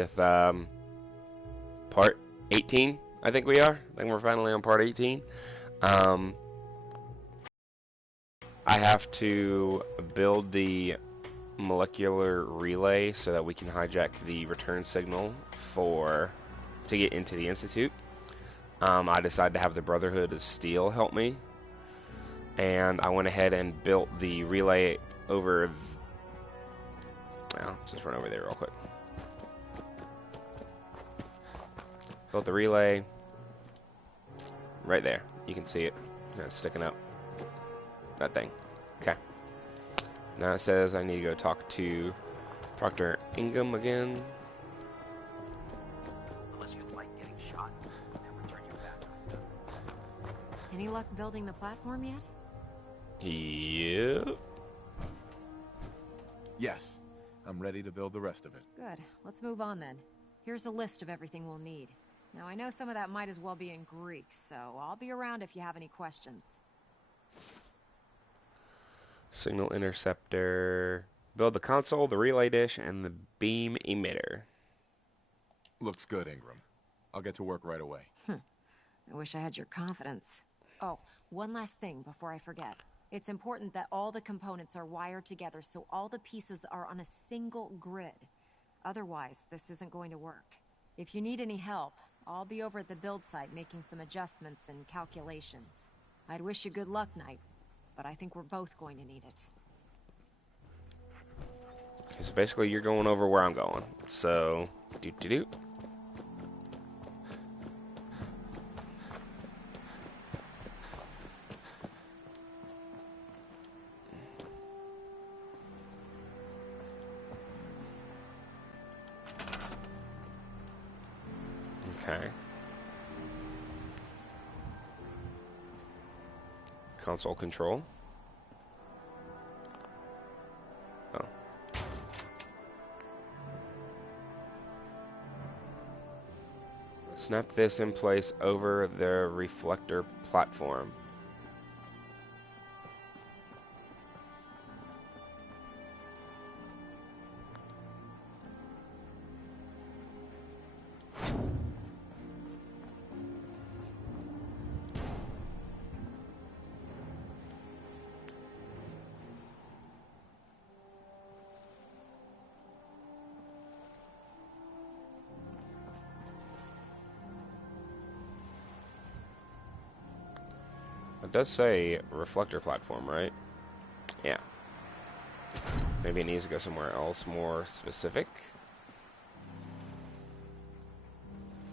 with part 18. I think we are. I think we're finally on part 18. Um, I have to build the molecular relay so that we can hijack the return signal to get into the Institute. I decided to have the Brotherhood of Steel help me, and I went ahead and built the relay over. Well, just run over there real quick. Built the relay right there. You can see it. It's sticking up. That thing. Okay. Now it says I need to go talk to Proctor Ingham again. Unless you'd like getting shot, then return you back. Any luck building the platform yet? Yep. Yes. I'm ready to build the rest of it. Good. Let's move on then. Here's a list of everything we'll need. Now, I know some of that might as well be in Greek, so I'll be around if you have any questions. Signal interceptor. Build the console, the relay dish, and the beam emitter. Looks good, Ingram. I'll get to work right away. I wish I had your confidence. Oh, one last thing before I forget. It's important that all the components are wired together so all the pieces are on a single grid. Otherwise, this isn't going to work. If you need any help, I'll be over at the build site making some adjustments and calculations. I'd wish you good luck, Knight, but I think we're both going to need it. Okay, so basically you're going over where I'm going. So, do. Okay. Console control. Oh. Snap this in place over the reflector platform. It does say reflector platform, right? Yeah. Maybe it needs to go somewhere else more specific.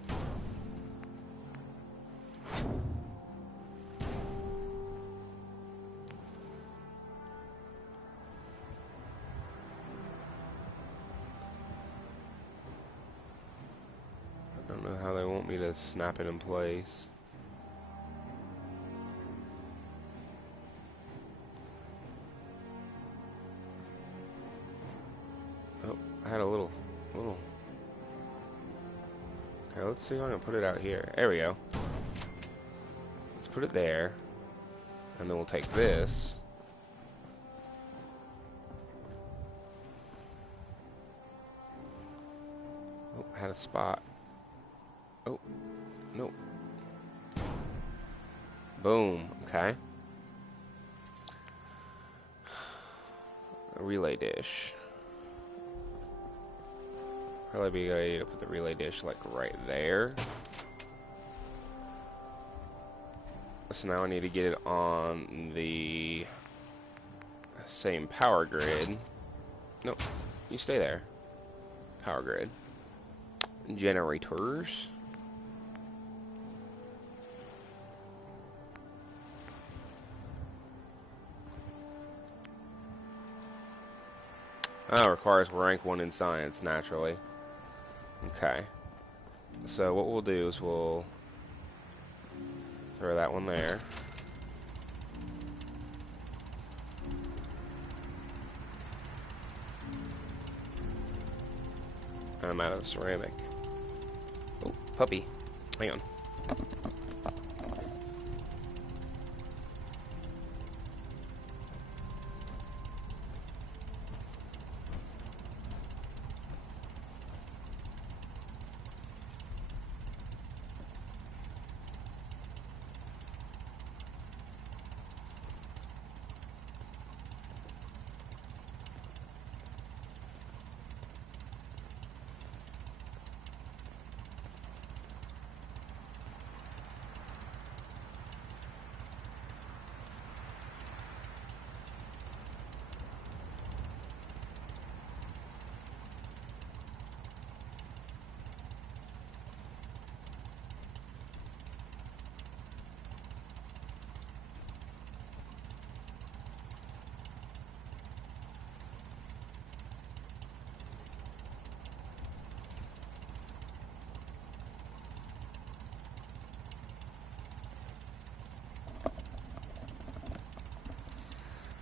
I don't know how they want me to snap it in place. I had a little. Okay, let's see if I can put it out here. There we go. Let's put it there, and then we'll take this. Oh, I had a spot. Oh, no. Boom. Okay. A relay dish. Probably be a good idea to put the relay dish like right there. So now I need to get it on the same power grid. Nope, you stay there. Power grid. Generators. Oh, requires rank 1 in science, naturally. Okay. So what we'll do is we'll throw that one there. And I'm out of ceramic. Oh, puppy. Hang on.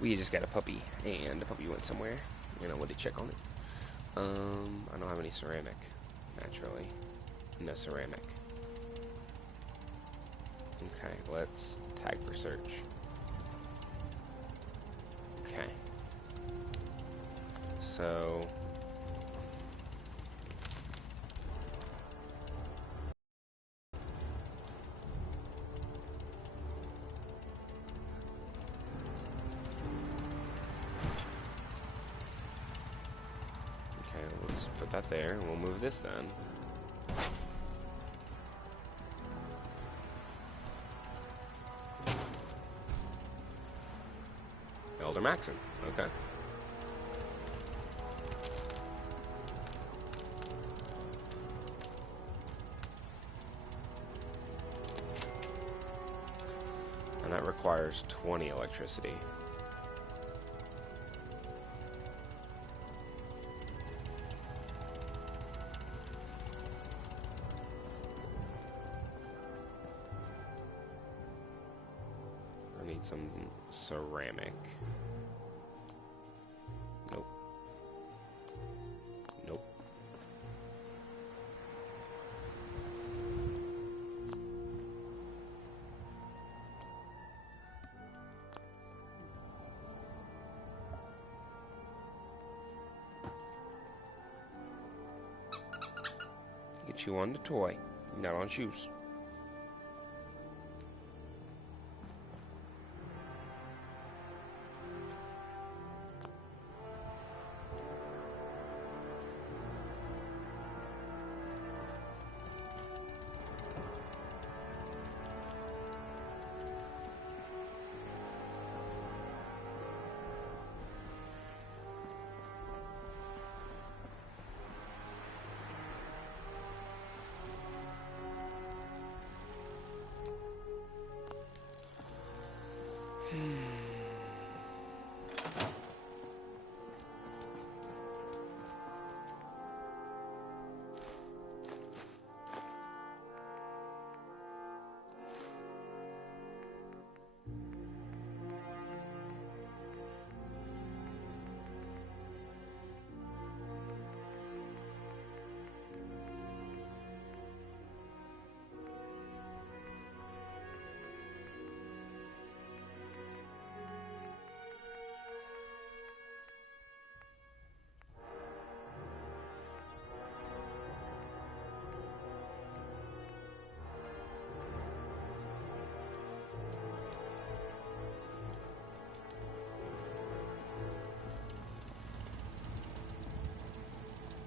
We just got a puppy, and the puppy went somewhere, and I wanted to check on it. I don't have any ceramic, naturally. No ceramic. Okay, let's tag for search. Okay. So... Okay, let's put that there, and we'll move this then. Elder Maxim, okay. And that requires 20 electricity. I need some ceramic. Nope. Nope. Get you on the toy, not on shoes.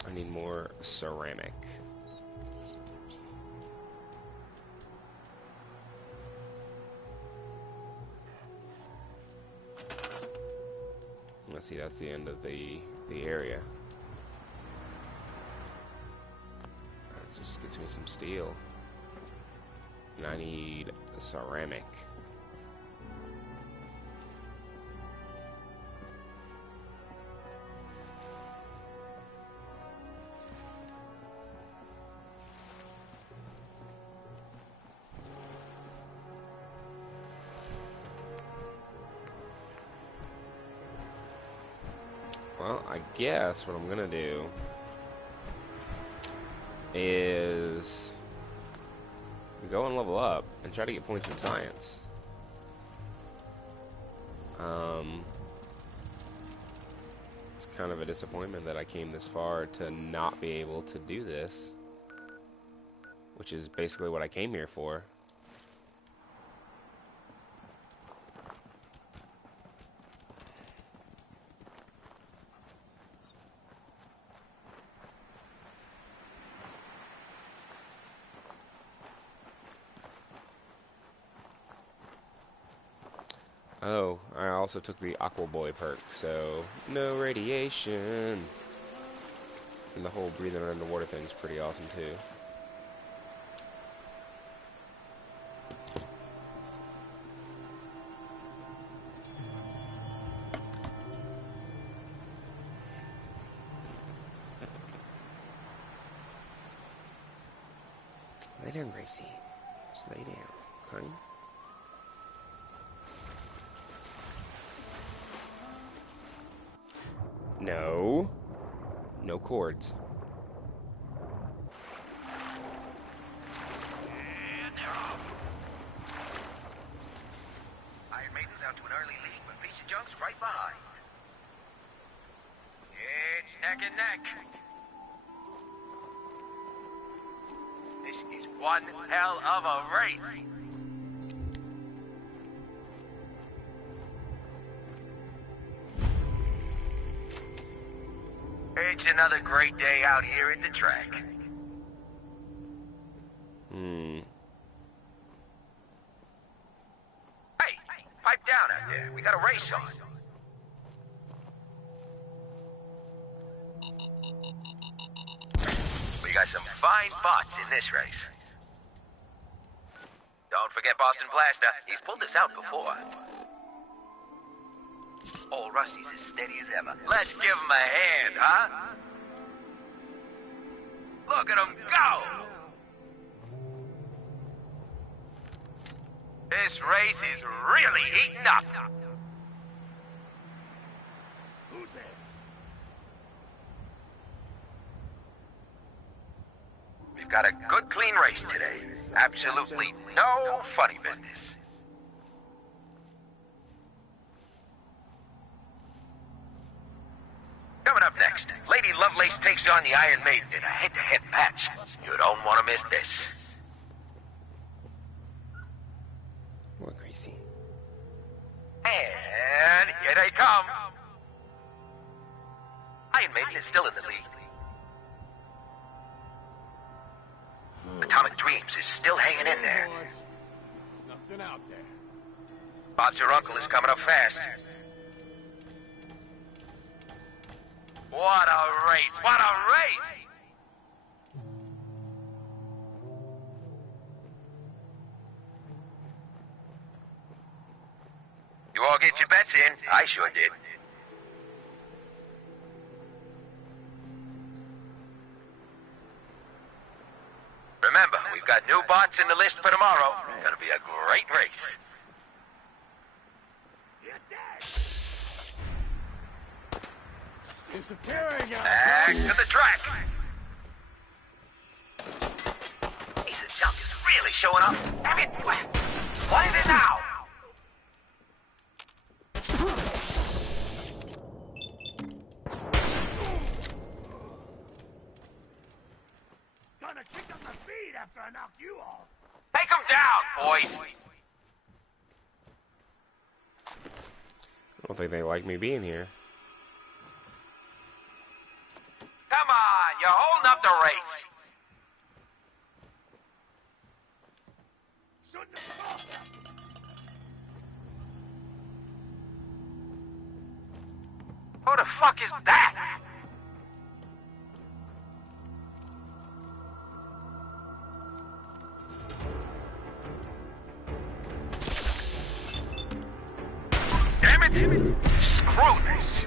I need more ceramic. Let's see, that's the end of the area. That just gets me some steel. And I need ceramic. Well, I guess what I'm gonna do is go and level up and try to get points in science. It's kind of a disappointment that I came this far to not be able to do this, which is basically what I came here for. Oh, I also took the Aqua Boy perk, so no radiation. And the whole breathing underwater thing is pretty awesome too. Lay down, Gracie. Just lay down, honey. No. No cords. And they're off. Iron Maiden's out to an early lead, but Piece of Junk's right behind. It's neck and neck. This is one hell of a race. It's another great day out here at the track. Hey, pipe down out there. We got a race on. We got some fine bots in this race. Don't forget Boston Blaster. He's pulled this out before. Old Rusty's as steady as ever. Let's give him a hand, huh? Look at him go! This race is really heating up. Who's it? We've got a good, clean race today. Absolutely no funny business. Coming up next, Lady Lovelace takes on the Iron Maiden in a head-to-head match. You don't want to miss this. What, Gracie? And here they come. Iron Maiden is still in the lead. Atomic Dreams is still hanging in there. There's nothing out there. Bob's your uncle is coming up fast. What a race! What a race! You all get your bets in. I sure did. Remember, we've got new bots in the list for tomorrow. Gonna be a great race. Disappearing out. Back to the track. Piece of Junk is really showing up. Damn it! What is it now? Gonna kick up the feet after I knock you off. Take him down, boys. I don't think they like me being here. Come on, you're holding up the race. Shouldn't have stopped that. Who the fuck is that? Damn it! Screw this!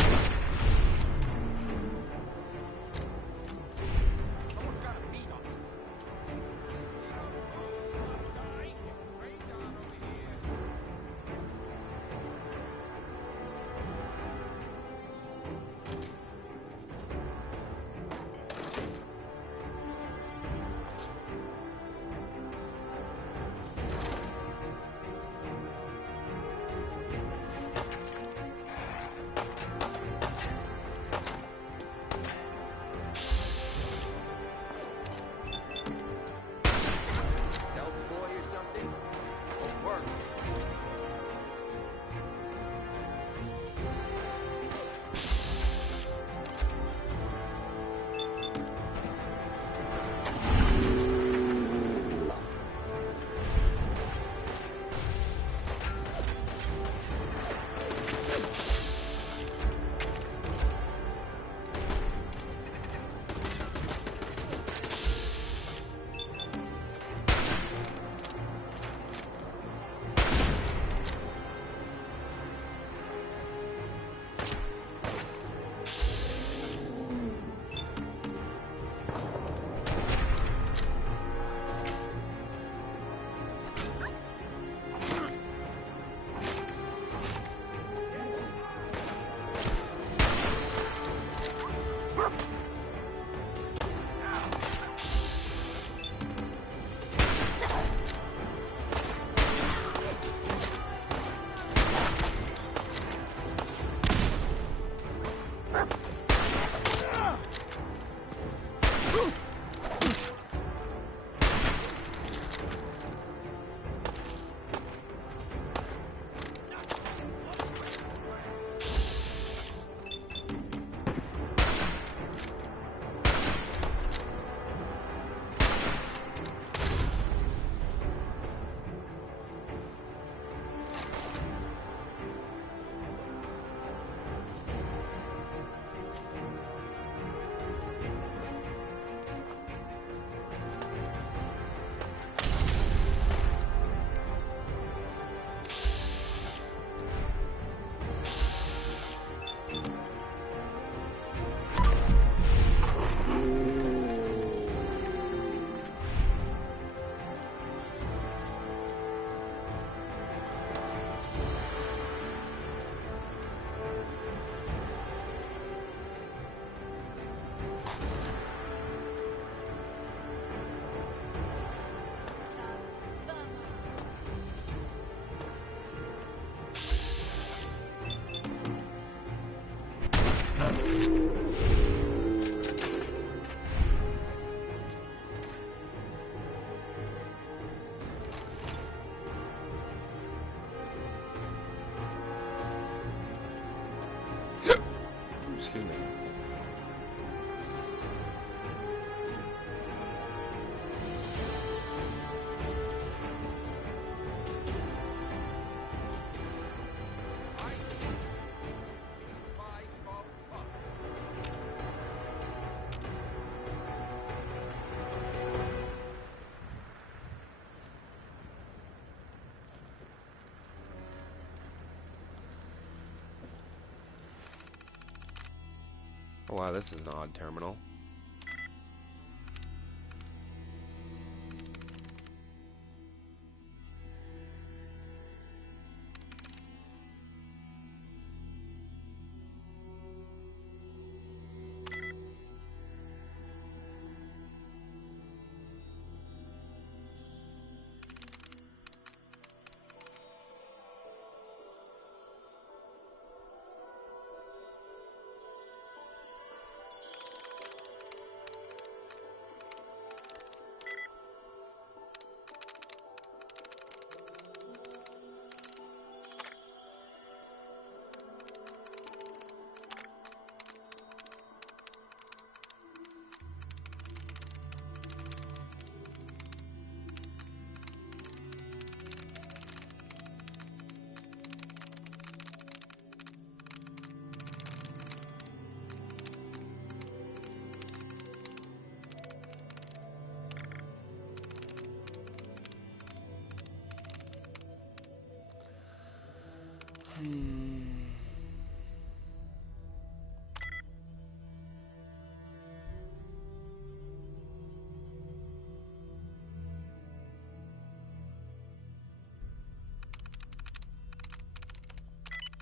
Excuse me. Oh, wow, this is an odd terminal.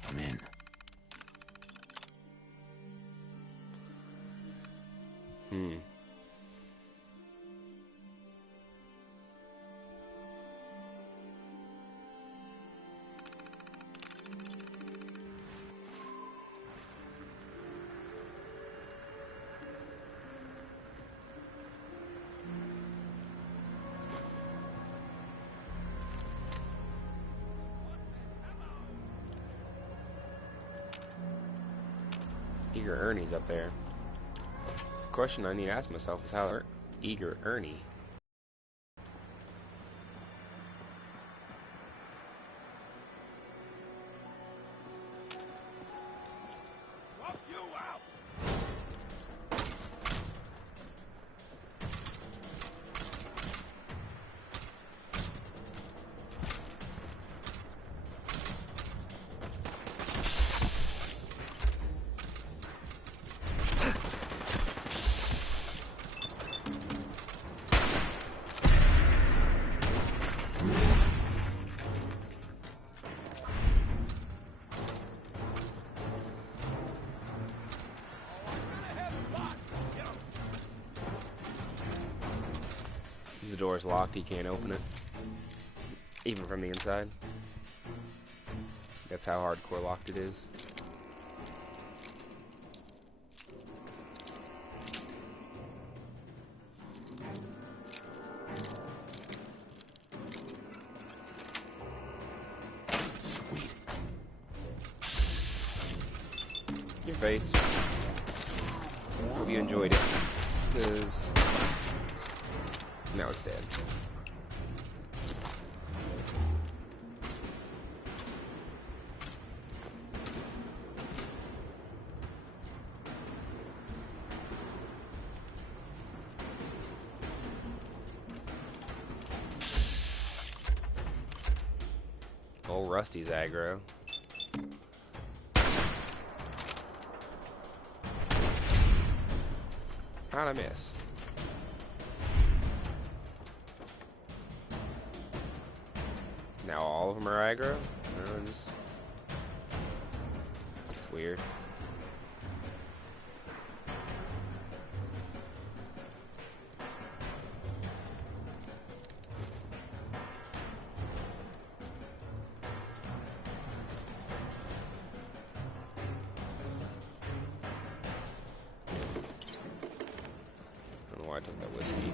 I'm in. Eager Ernie's up there. The question I need to ask myself is how Eager Ernie. The door's locked, he can't open it. Even from the inside. That's how hardcore locked it is. Sweet. Your face. Hope you enjoyed it. Because now it's dead. Old Rusty's aggro. How'd I miss? Now all of them are aggro? No, just... It's weird. I don't know why I took that whiskey.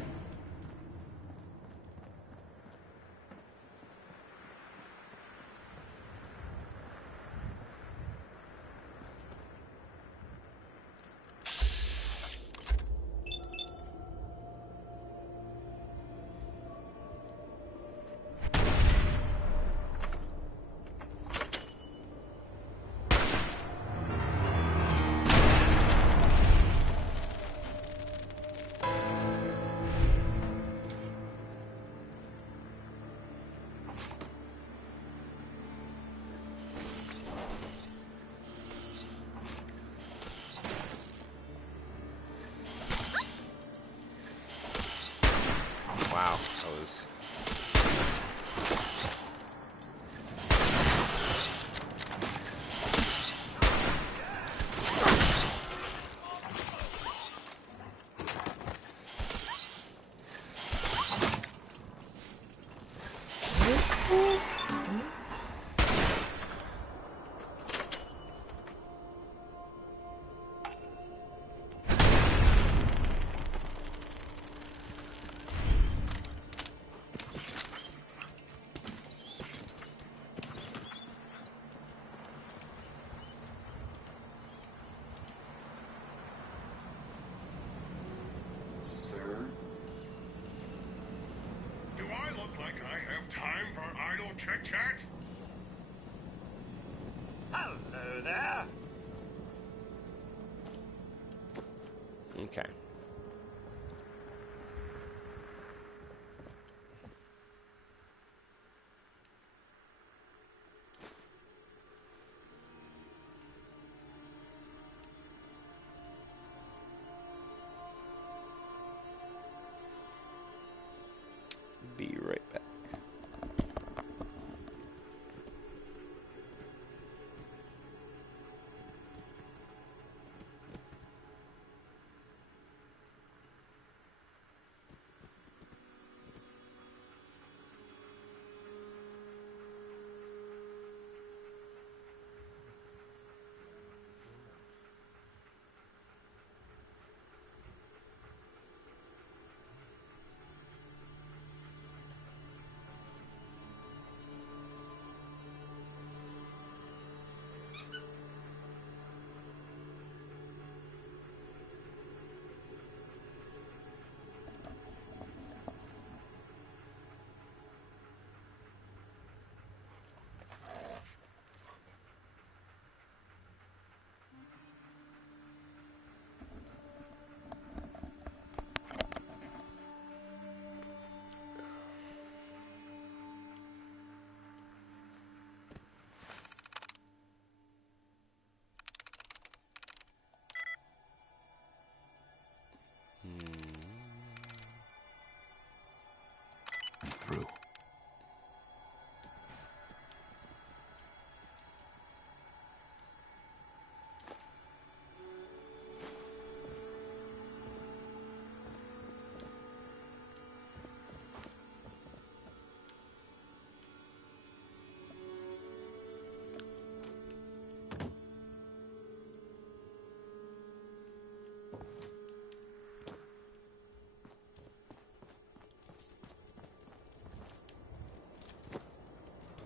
Wow, that was... Sir? Do I look like I have time for idle chit-chat? Hello there. Okay. Be right back. Through.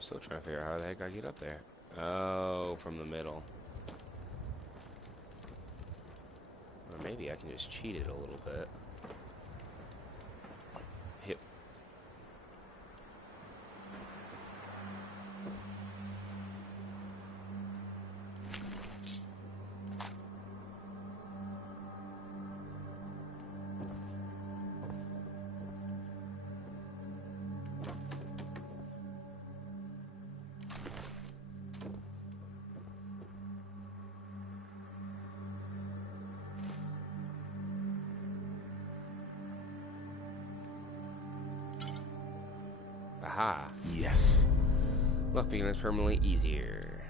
Still trying to figure out how the heck I get up there. Oh, from the middle. Or maybe I can just cheat it a little bit. Hit. Aha. Yes. Luck becomes permanently easier.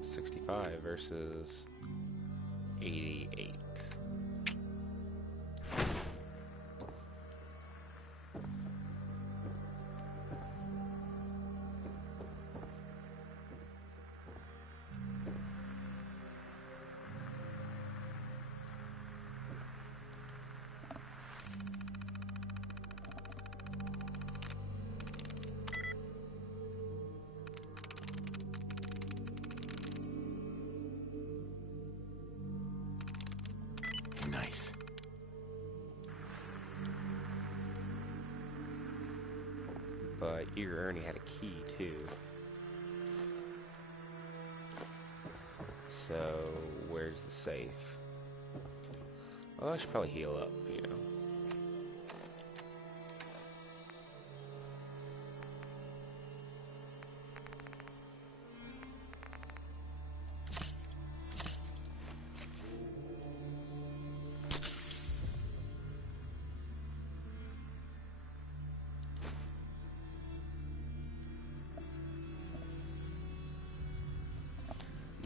$65 versus 88. Nice. But Eager Ernie had a key too. So where's the safe? Well, I should probably heal up, you know.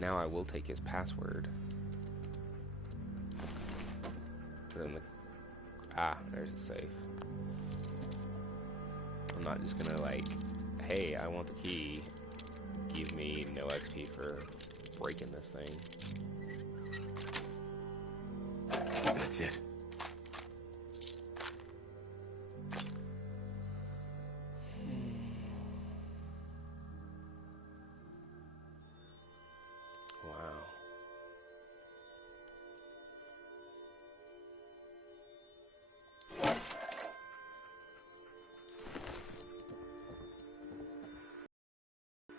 Now I will take his password. Then there's the safe. I'm not just gonna like, hey, I want the key. Give me no XP for breaking this thing. That's it. Wow.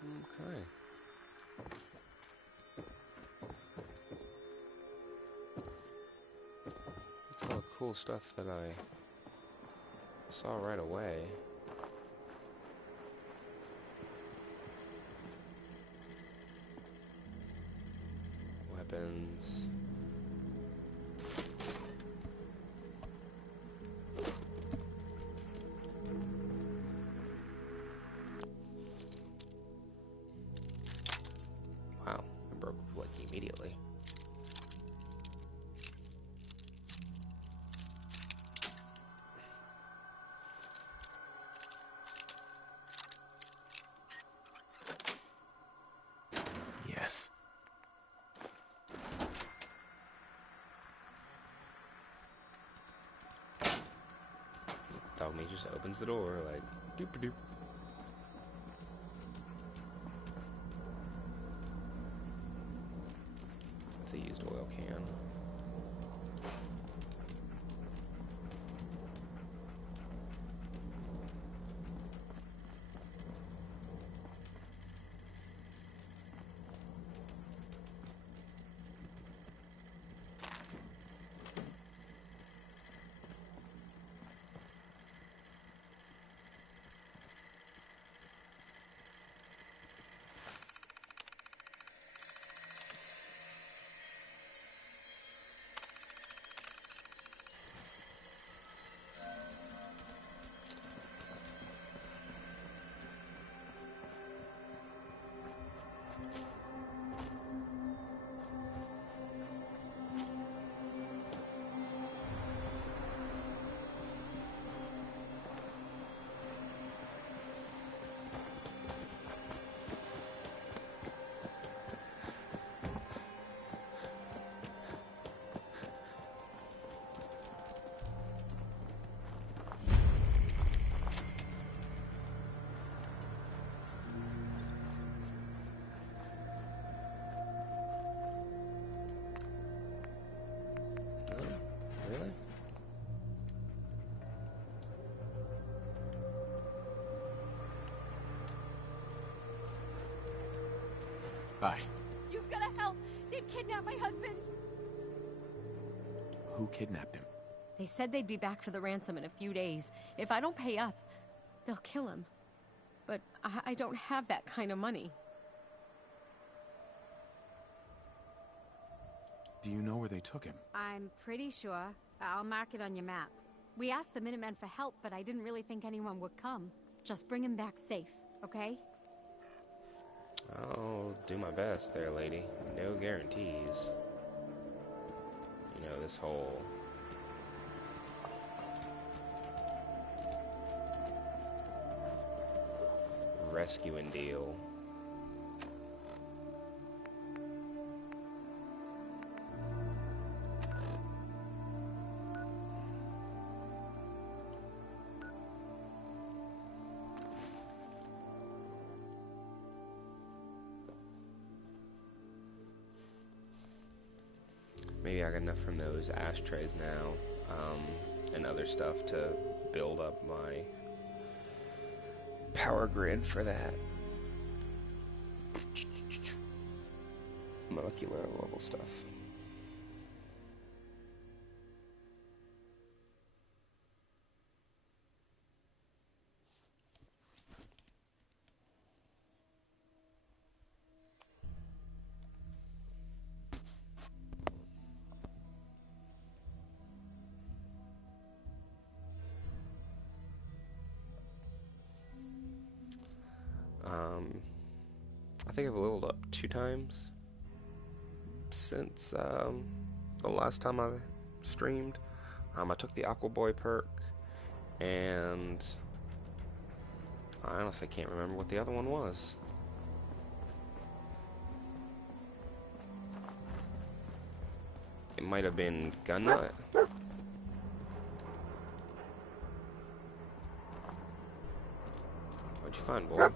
Okay. That's all the cool stuff that I saw right away. Weapons. Wow, I broke like immediately. Yes. Dogmeat just opens the door like doop doop. It's a used oil can. Really? Bye. You've got to help! They've kidnapped my husband! Who kidnapped him? They said they'd be back for the ransom in a few days. If I don't pay up, they'll kill him. But I don't have that kind of money. Do you know where they took him? I'm pretty sure. I'll mark it on your map. We asked the Minutemen for help, but I didn't really think anyone would come. Just bring him back safe, okay? I'll do my best there, lady. No guarantees. You know, this whole rescuing deal. Maybe I got enough from those ashtrays now, and other stuff to build up my power grid for that molecular level stuff. I think I've leveled up 2 times since the last time I streamed. I took the Aqua Boy perk, and I honestly can't remember what the other one was. It might have been Gun Nut. What'd you find, boy?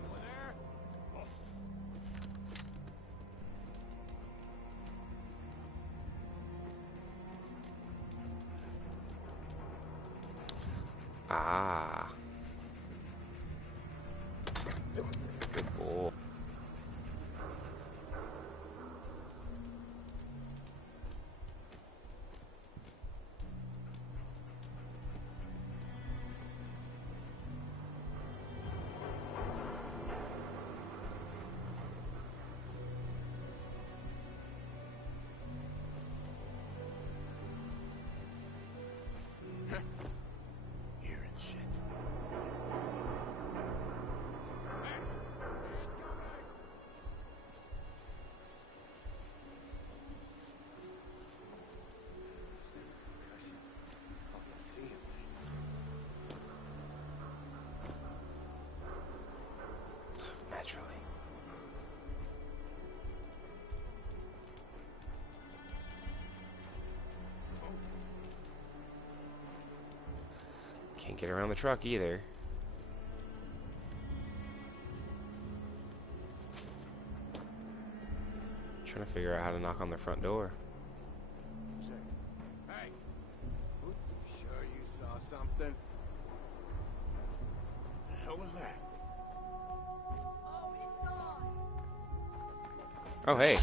Ah. Good boy. Hearing shit. Naturally. Can't get around the truck either. Trying to figure out how to knock on the front door. Hey, you sure you saw something? The hell was that? Oh, hey.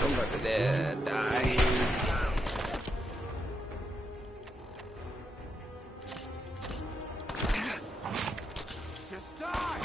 I'm about to die. Just die!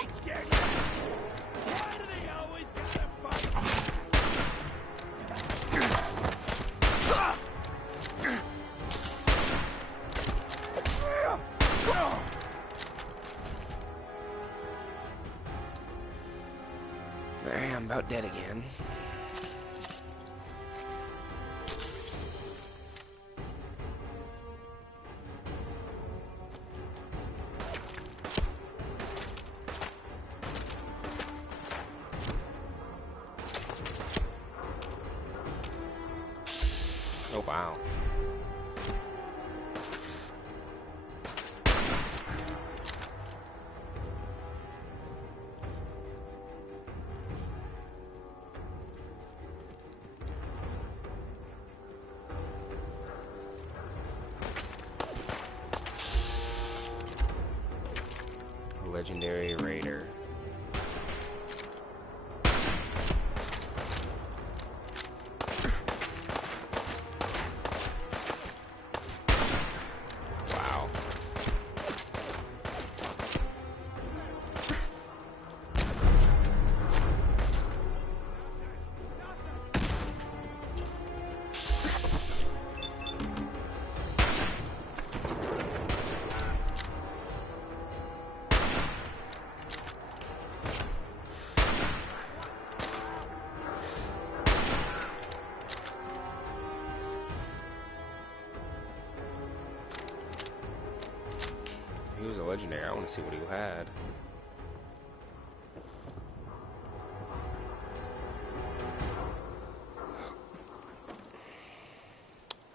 Ain't scared yet. Why do they always gotta fight? There I am, about dead again. Oh, wow. Legendary Raider. Wow. was a legendary. I want to see what he had.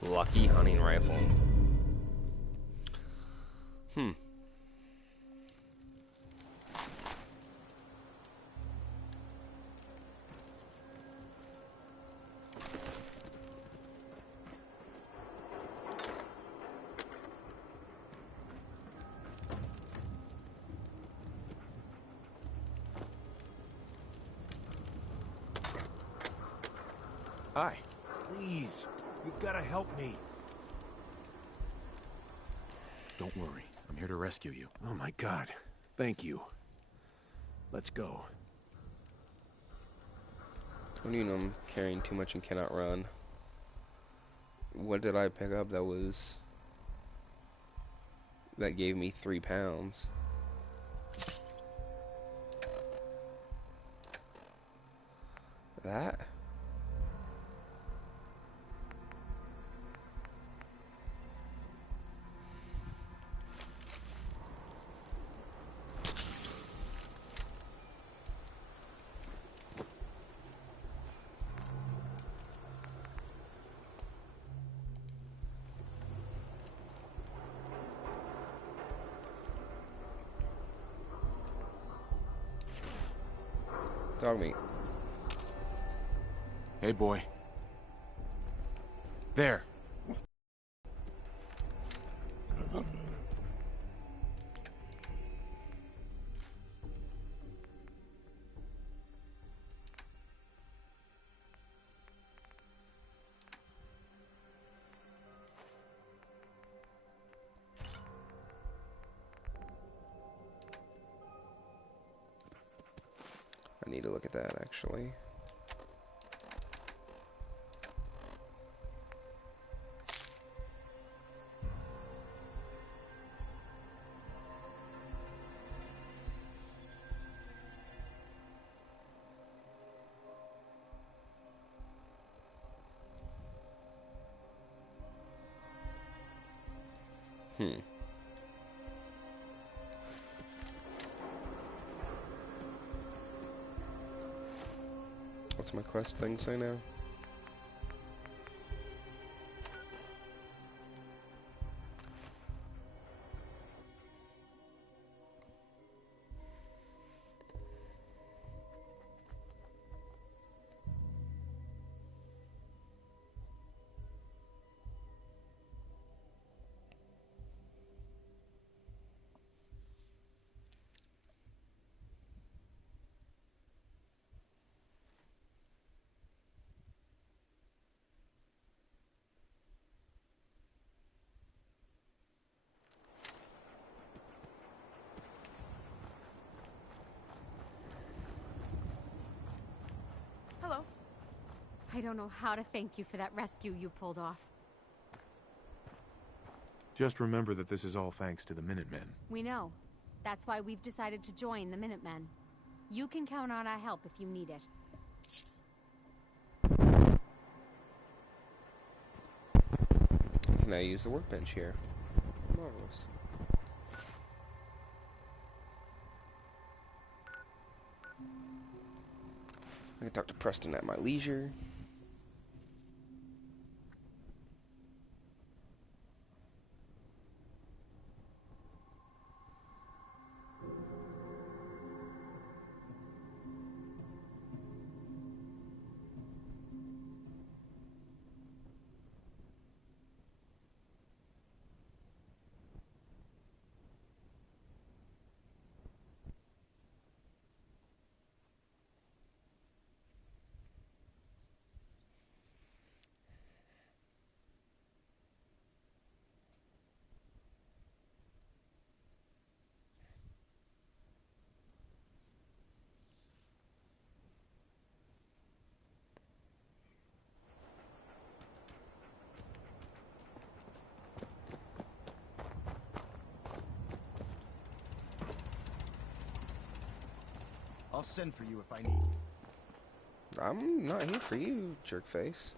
Lucky hunting rifle. Hi. Please, you've got to help me. Don't worry. I'm here to rescue you. Oh my God. Thank you. Let's go. What do you know? I'm carrying too much and cannot run. What did I pick up that gave me 3 pounds? That? Dog meat. Hey, boy. There. I need to look at that, actually. What's my quest thing say now? Hello. I don't know how to thank you for that rescue you pulled off. Just remember that this is all thanks to the Minutemen. We know. That's why we've decided to join the Minutemen. You can count on our help if you need it. Can I use the workbench here? Marvelous. I can talk to Preston at my leisure. I'll send for you if I need you. I'm not here for you, jerkface.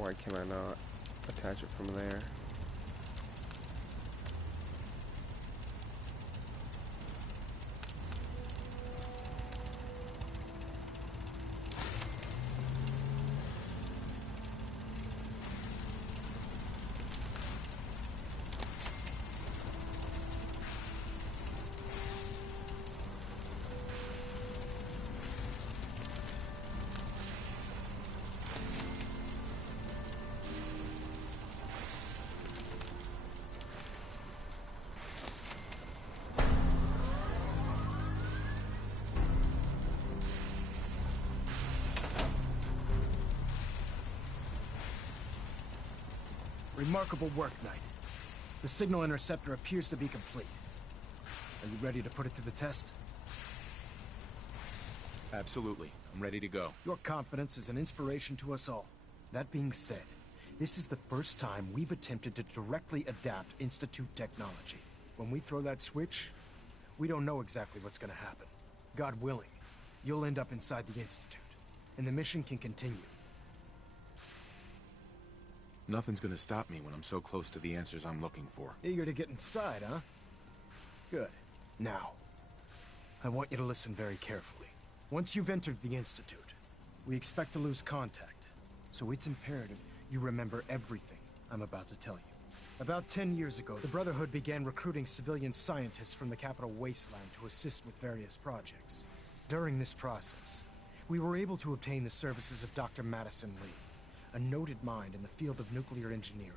Why can I not attach it from there? Remarkable work, Knight. The signal interceptor appears to be complete. Are you ready to put it to the test? Absolutely. I'm ready to go. Your confidence is an inspiration to us all. That being said, this is the first time we've attempted to directly adapt Institute technology. When we throw that switch, we don't know exactly what's gonna happen. God willing, you'll end up inside the Institute, and the mission can continue. Nothing's gonna stop me when I'm so close to the answers I'm looking for. Eager to get inside, huh? Good. Now, I want you to listen very carefully. Once you've entered the Institute, we expect to lose contact, so it's imperative you remember everything I'm about to tell you. About 10 years ago, the Brotherhood began recruiting civilian scientists from the capital wasteland to assist with various projects. During this process, we were able to obtain the services of Dr. Madison Lee, a noted mind in the field of nuclear engineering.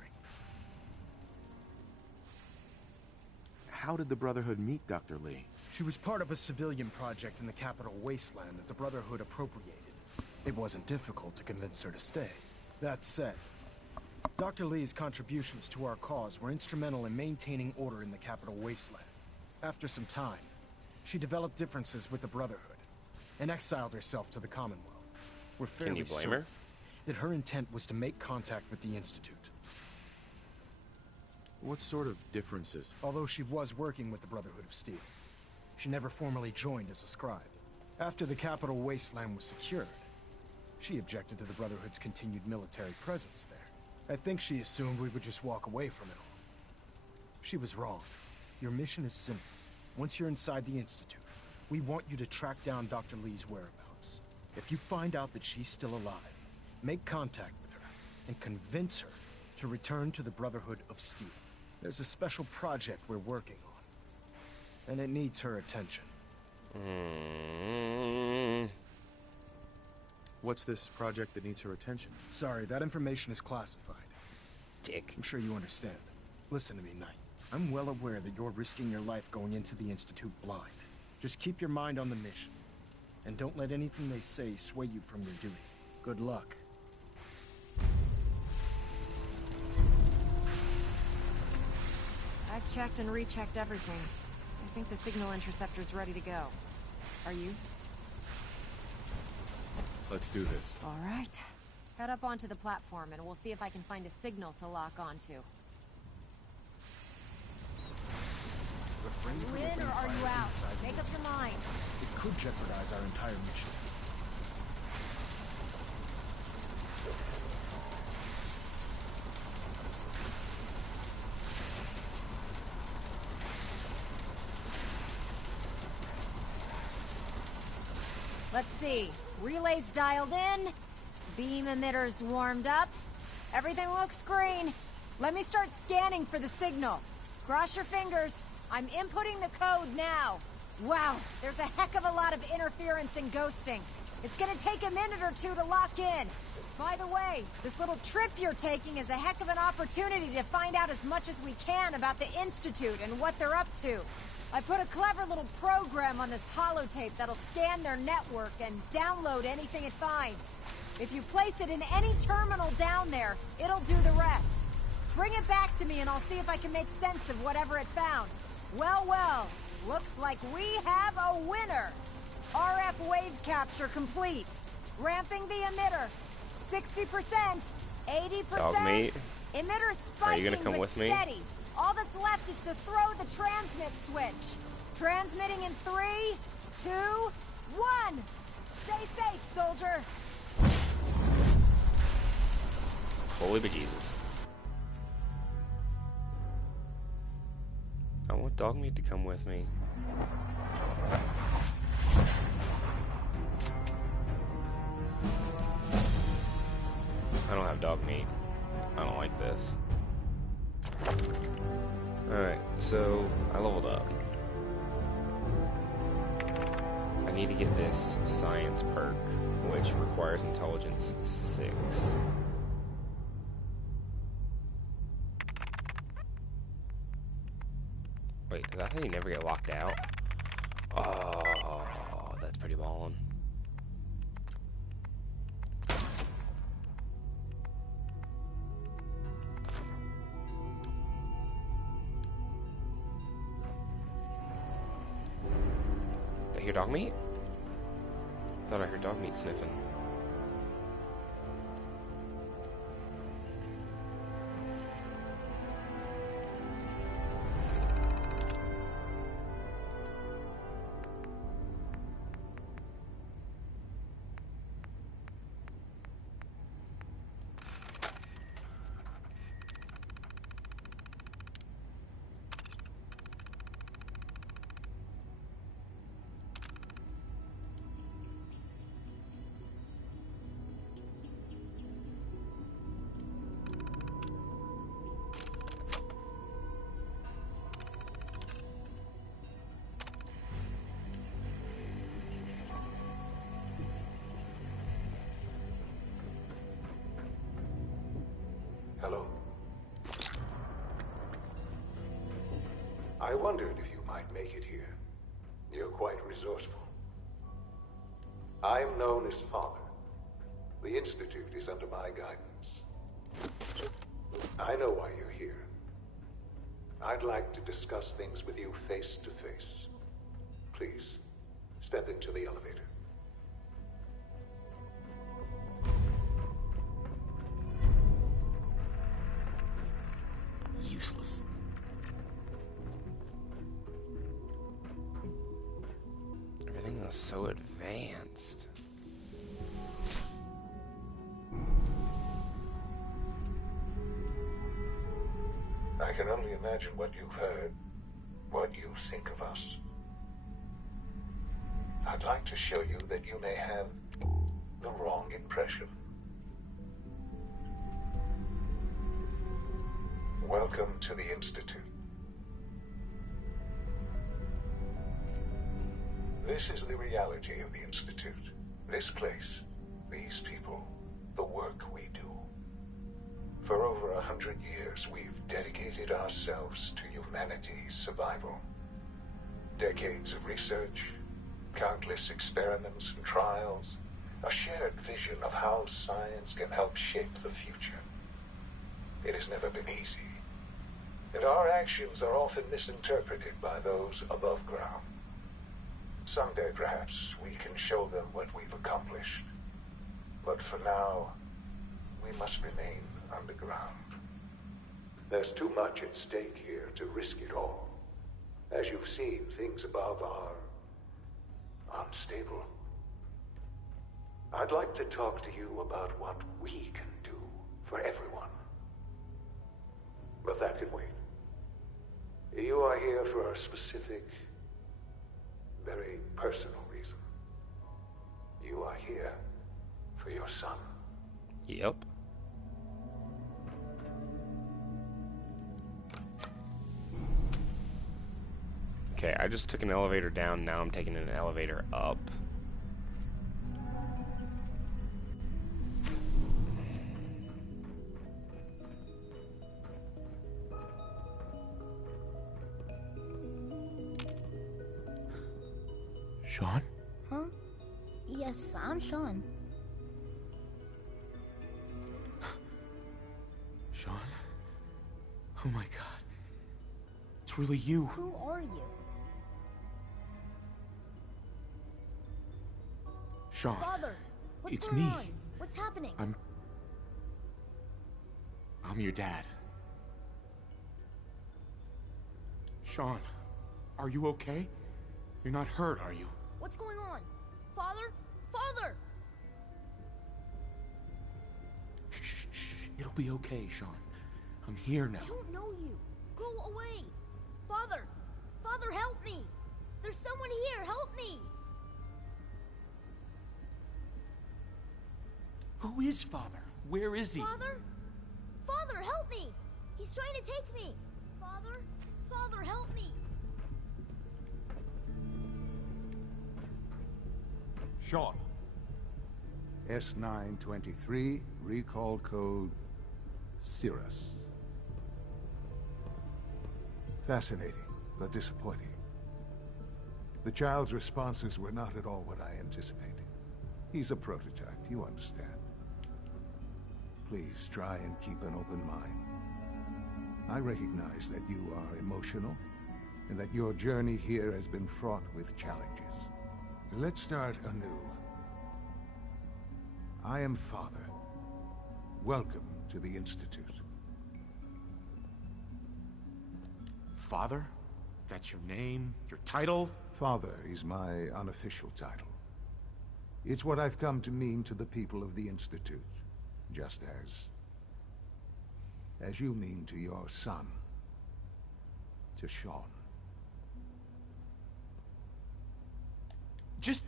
How did the Brotherhood meet Dr. Lee? She was part of a civilian project in the capital wasteland that the Brotherhood appropriated. It wasn't difficult to convince her to stay. That said, Dr. Lee's contributions to our cause were instrumental in maintaining order in the capital wasteland. After some time, she developed differences with the Brotherhood and exiled herself to the Commonwealth. We're fairly Can you blame her? certain that her intent was to make contact with the Institute. What sort of differences? Although she was working with the Brotherhood of Steel, she never formally joined as a scribe. After the capital wasteland was secured, she objected to the Brotherhood's continued military presence there. I think she assumed we would just walk away from it all. She was wrong. Your mission is simple. Once you're inside the Institute, we want you to track down Dr. Lee's whereabouts. If you find out that she's still alive, make contact with her and convince her to return to the Brotherhood of Steel. There's a special project we're working on, and it needs her attention. What's this project that needs her attention? Sorry, that information is classified. Dick. I'm sure you understand. Listen to me, Knight. I'm well aware that you're risking your life going into the Institute blind. Just keep your mind on the mission, and don't let anything they say sway you from your duty. Good luck. I've checked and rechecked everything. I think the signal interceptor's ready to go. Are you? Let's do this. All right. Head up onto the platform and we'll see if I can find a signal to lock onto. Refrain Are from you in or opening are you fire out? inside the Make up your mind. It could jeopardize our entire mission. Let's see. Relays dialed in. Beam emitters warmed up. Everything looks green. Let me start scanning for the signal. Cross your fingers. I'm inputting the code now. Wow, there's a heck of a lot of interference and ghosting. It's gonna take a minute or two to lock in. By the way, this little trip you're taking is a heck of an opportunity to find out as much as we can about the Institute and what they're up to. I put a clever little program on this holotape that'll scan their network and download anything it finds. If you place it in any terminal down there, it'll do the rest. Bring it back to me and I'll see if I can make sense of whatever it found. Well, well, looks like we have a winner. RF wave capture complete. Ramping the emitter. 60%, 80%. Dogmeat. Emitter spiking, Are you gonna come but with me? steady. All that's left is to throw the transmit switch. Transmitting in 3, 2, 1. Stay safe, soldier. Holy bejesus. I want Dogmeat to come with me. I don't have Dogmeat. I don't like this. Alright, so I leveled up. I need to get this science perk, which requires intelligence 6. Wait, does that thing never get locked out? Oh, that's pretty ballin'. Did I hear Dogmeat? I thought I heard Dogmeat sniffing. Hello. I wondered if you might make it here. You're quite resourceful. I'm known as Father. The Institute is under my guidance. I know why you're here. I'd like to discuss things with you face to face. Please, step into the elevator. Useless. Everything was so advanced. I can only imagine what you've heard, what you think of us. I'd like to show you that you may have the wrong impression. Welcome to the Institute. This is the reality of the Institute. This place, these people, the work we do. For over 100 years, we've dedicated ourselves to humanity's survival. Decades of research, countless experiments and trials, a shared vision of how science can help shape the future. It has never been easy, and our actions are often misinterpreted by those above ground. Someday, perhaps, we can show them what we've accomplished. But for now, we must remain underground. There's too much at stake here to risk it all. As you've seen, things above are unstable. I'd like to talk to you about what we can do for everyone. But that can wait. You are here for a specific, very personal reason. You are here for your son. Yep. Okay, I just took an elevator down, now I'm taking an elevator up. Sean? Huh? Yes, I'm Sean. Sean? Oh my god. It's really you. Who are you? Sean. Father, what's It's going me. on? What's happening? I'm your dad. Sean, are you okay? You're not hurt, are you? What's going on? Father? Father! Shh, shh, shh. It'll be okay, Sean. I'm here now. I don't know you. Go away. Father! Father, help me! There's someone here, help me! Who is Father? Where is he? Father? Father, help me! He's trying to take me! Father? Father, help me! Sean. S923, recall code Cirrus. Fascinating, but disappointing. The child's responses were not at all what I anticipated. He's a prototype, you understand. Please try and keep an open mind. I recognize that you are emotional, and that your journey here has been fraught with challenges. Let's start anew. I am Father. Welcome to the Institute. Father? That's your name? Your title? Father is my unofficial title. It's what I've come to mean to the people of the Institute, just as you mean to your son, to Sean. Just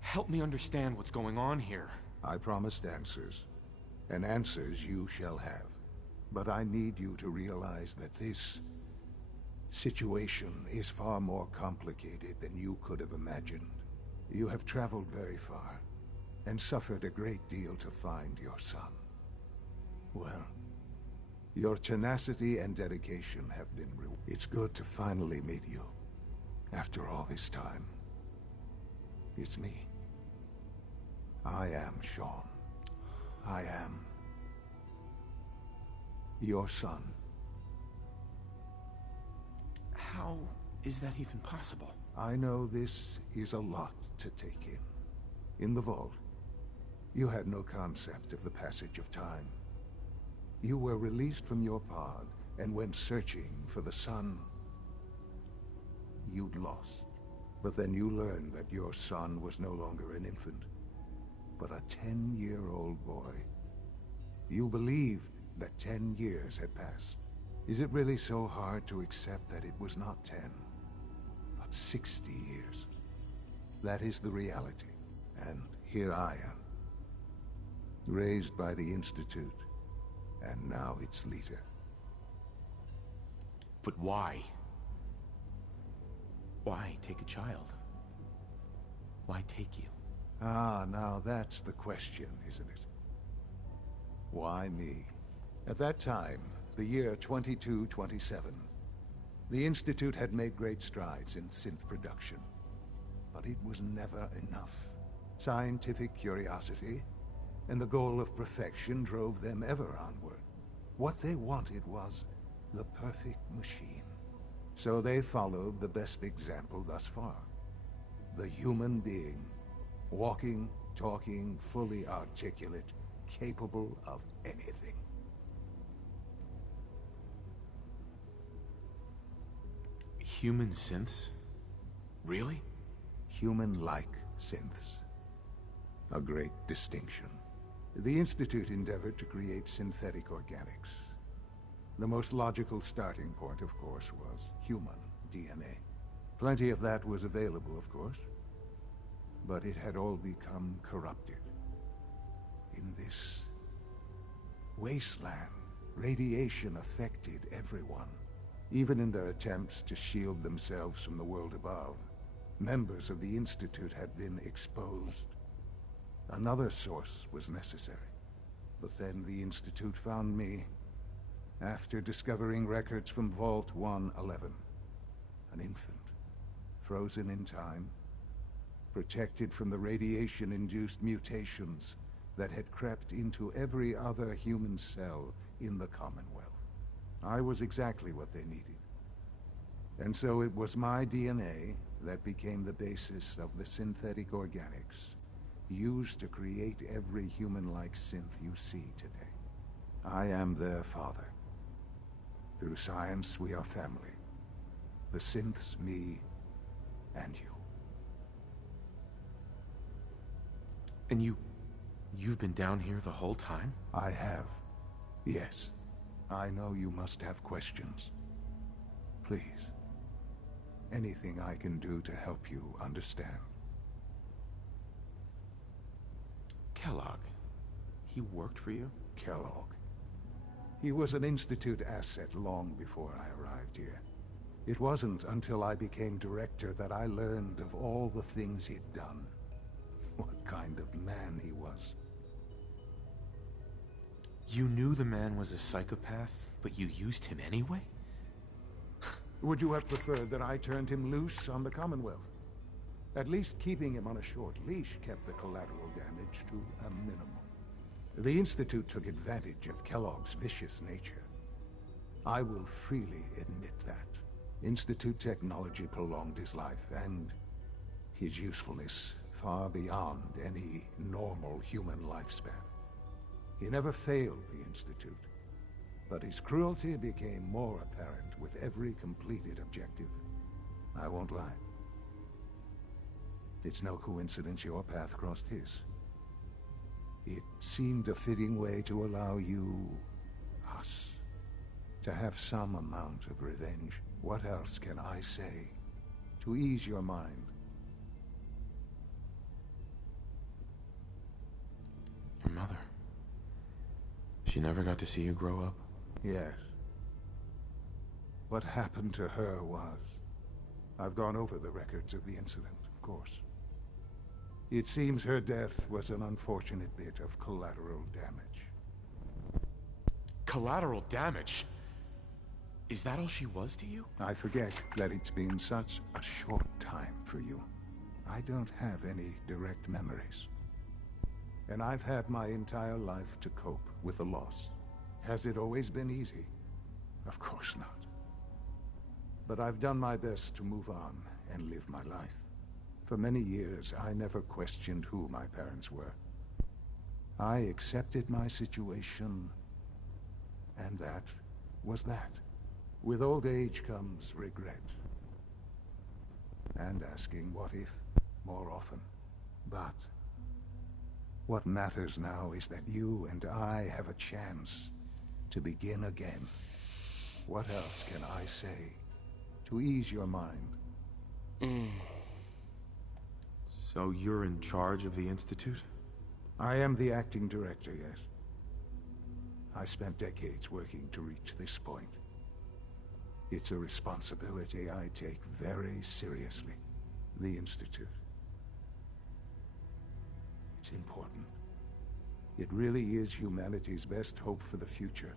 help me understand what's going on here. I promised answers, and answers you shall have. But I need you to realize that this situation is far more complicated than you could have imagined. You have traveled very far, and suffered a great deal to find your son. Well, your tenacity and dedication have been rewarded. It's good to finally meet you, after all this time. It's me. I am Sean. I am your son. How is that even possible? I know this is a lot to take in. In the vault, you had no concept of the passage of time. You were released from your pod and went searching for the son you'd lost. But then you learned that your son was no longer an infant, but a 10-year-old boy. You believed that 10 years had passed. Is it really so hard to accept that it was not 10, but 60 years? That is the reality. And here I am, raised by the Institute, and now its leader. But why? Why take a child? Why take you? Ah, now that's the question, isn't it? Why me? At that time, the year 2227, the Institute had made great strides in synth production. But it was never enough. Scientific curiosity and the goal of perfection drove them ever onward. What they wanted was the perfect machine. So they followed the best example thus far. The human being. Walking, talking, fully articulate, capable of anything. Human synths? Really? Human-like synths. A great distinction. The Institute endeavored to create synthetic organics. The most logical starting point, of course, was human DNA. Plenty of that was available, of course. But it had all become corrupted. In this wasteland, radiation affected everyone. Even in their attempts to shield themselves from the world above, members of the Institute had been exposed. Another source was necessary. But then the Institute found me, after discovering records from Vault 111. An infant, frozen in time, protected from the radiation-induced mutations that had crept into every other human cell in the Commonwealth. I was exactly what they needed. And so it was my DNA that became the basis of the synthetic organics used to create every human-like synth you see today. I am their father. Through science, we are family. The synths, me, and you. And you You've been down here the whole time? I have. Yes. I know you must have questions. Please. Anything I can do to help you understand. Kellogg. He worked for you? Kellogg. He was an Institute asset long before I arrived here. It wasn't until I became director that I learned of all the things he'd done. What kind of man he was. You knew the man was a psychopath, but you used him anyway? Would you have preferred that I turned him loose on the Commonwealth? At least keeping him on a short leash kept the collateral damage to a minimum. The Institute took advantage of Kellogg's vicious nature. I will freely admit that. Institute technology prolonged his life, and his usefulness far beyond any normal human lifespan. He never failed the Institute, but his cruelty became more apparent with every completed objective. I won't lie. It's no coincidence your path crossed his. It seemed a fitting way to allow you, us, to have some amount of revenge. What else can I say to ease your mind? Your mother. She never got to see you grow up? Yes. What happened to her was... I've gone over the records of the incident, of course. It seems her death was an unfortunate bit of collateral damage. Collateral damage? Is that all she was to you? I forget that it's been such a short time for you. I don't have any direct memories. And I've had my entire life to cope with the loss. Has it always been easy? Of course not. But I've done my best to move on and live my life. For many years, I never questioned who my parents were. I accepted my situation, and that was that. With old age comes regret. And asking what if more often. But what matters now is that you and I have a chance to begin again. What else can I say to ease your mind? So you're in charge of the Institute? I am the acting director, yes. I spent decades working to reach this point. It's a responsibility I take very seriously. The Institute. It's important. It really is humanity's best hope for the future,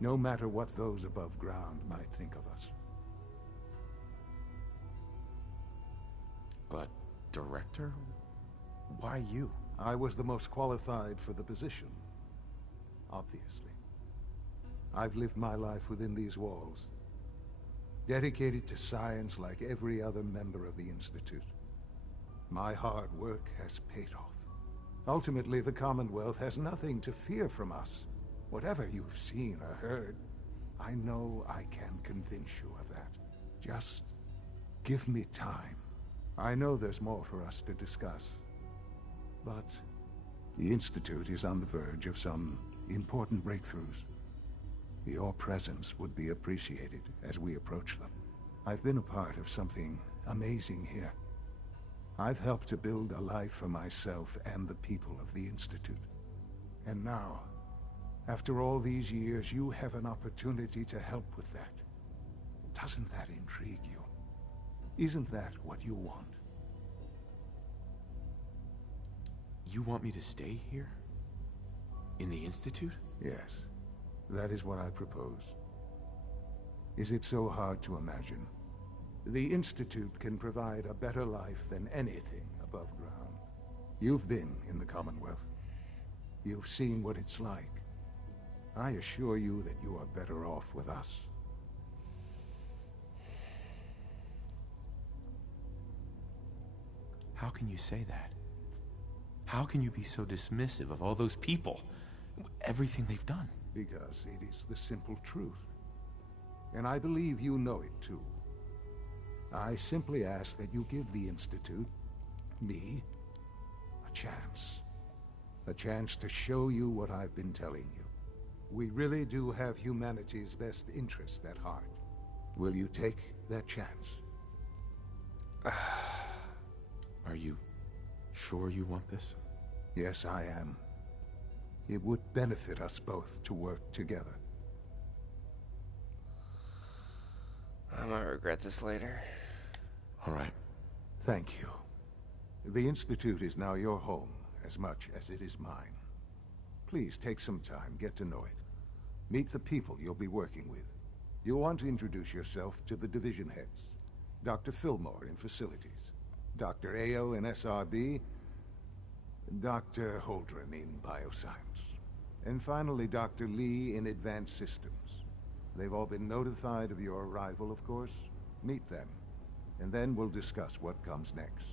no matter what those above ground might think of us. But, director? Why you? I was the most qualified for the position, obviously. I've lived my life within these walls, dedicated to science like every other member of the Institute. My hard work has paid off. Ultimately, the Commonwealth has nothing to fear from us. Whatever you've seen or heard, I know I can convince you of that. Just give me time. I know there's more for us to discuss. But the Institute is on the verge of some important breakthroughs. Your presence would be appreciated as we approach them. I've been a part of something amazing here. I've helped to build a life for myself and the people of the Institute. And now, after all these years, you have an opportunity to help with that. Doesn't that intrigue you? Isn't that what you want? You want me to stay here? In the Institute? Yes. That is what I propose. Is it so hard to imagine? The Institute can provide a better life than anything above ground. You've been in the Commonwealth. You've seen what it's like. I assure you that you are better off with us. How can you say that? How can you be so dismissive of all those people? Everything they've done? Because it is the simple truth. And I believe you know it too. I simply ask that you give the Institute, me, a chance. A chance to show you what I've been telling you. We really do have humanity's best interest at heart. Will you take that chance? Are you sure you want this? Yes, I am. It would benefit us both to work together. I might regret this later. All right. Thank you. The Institute is now your home, as much as it is mine. Please take some time, get to know it. Meet the people you'll be working with. You'll want to introduce yourself to the division heads. Dr. Fillmore in Facilities, Dr. Ayo in SRB, Dr. Holdren in Bioscience, and finally Dr. Lee in Advanced Systems. They've all been notified of your arrival, of course. Meet them, and then we'll discuss what comes next.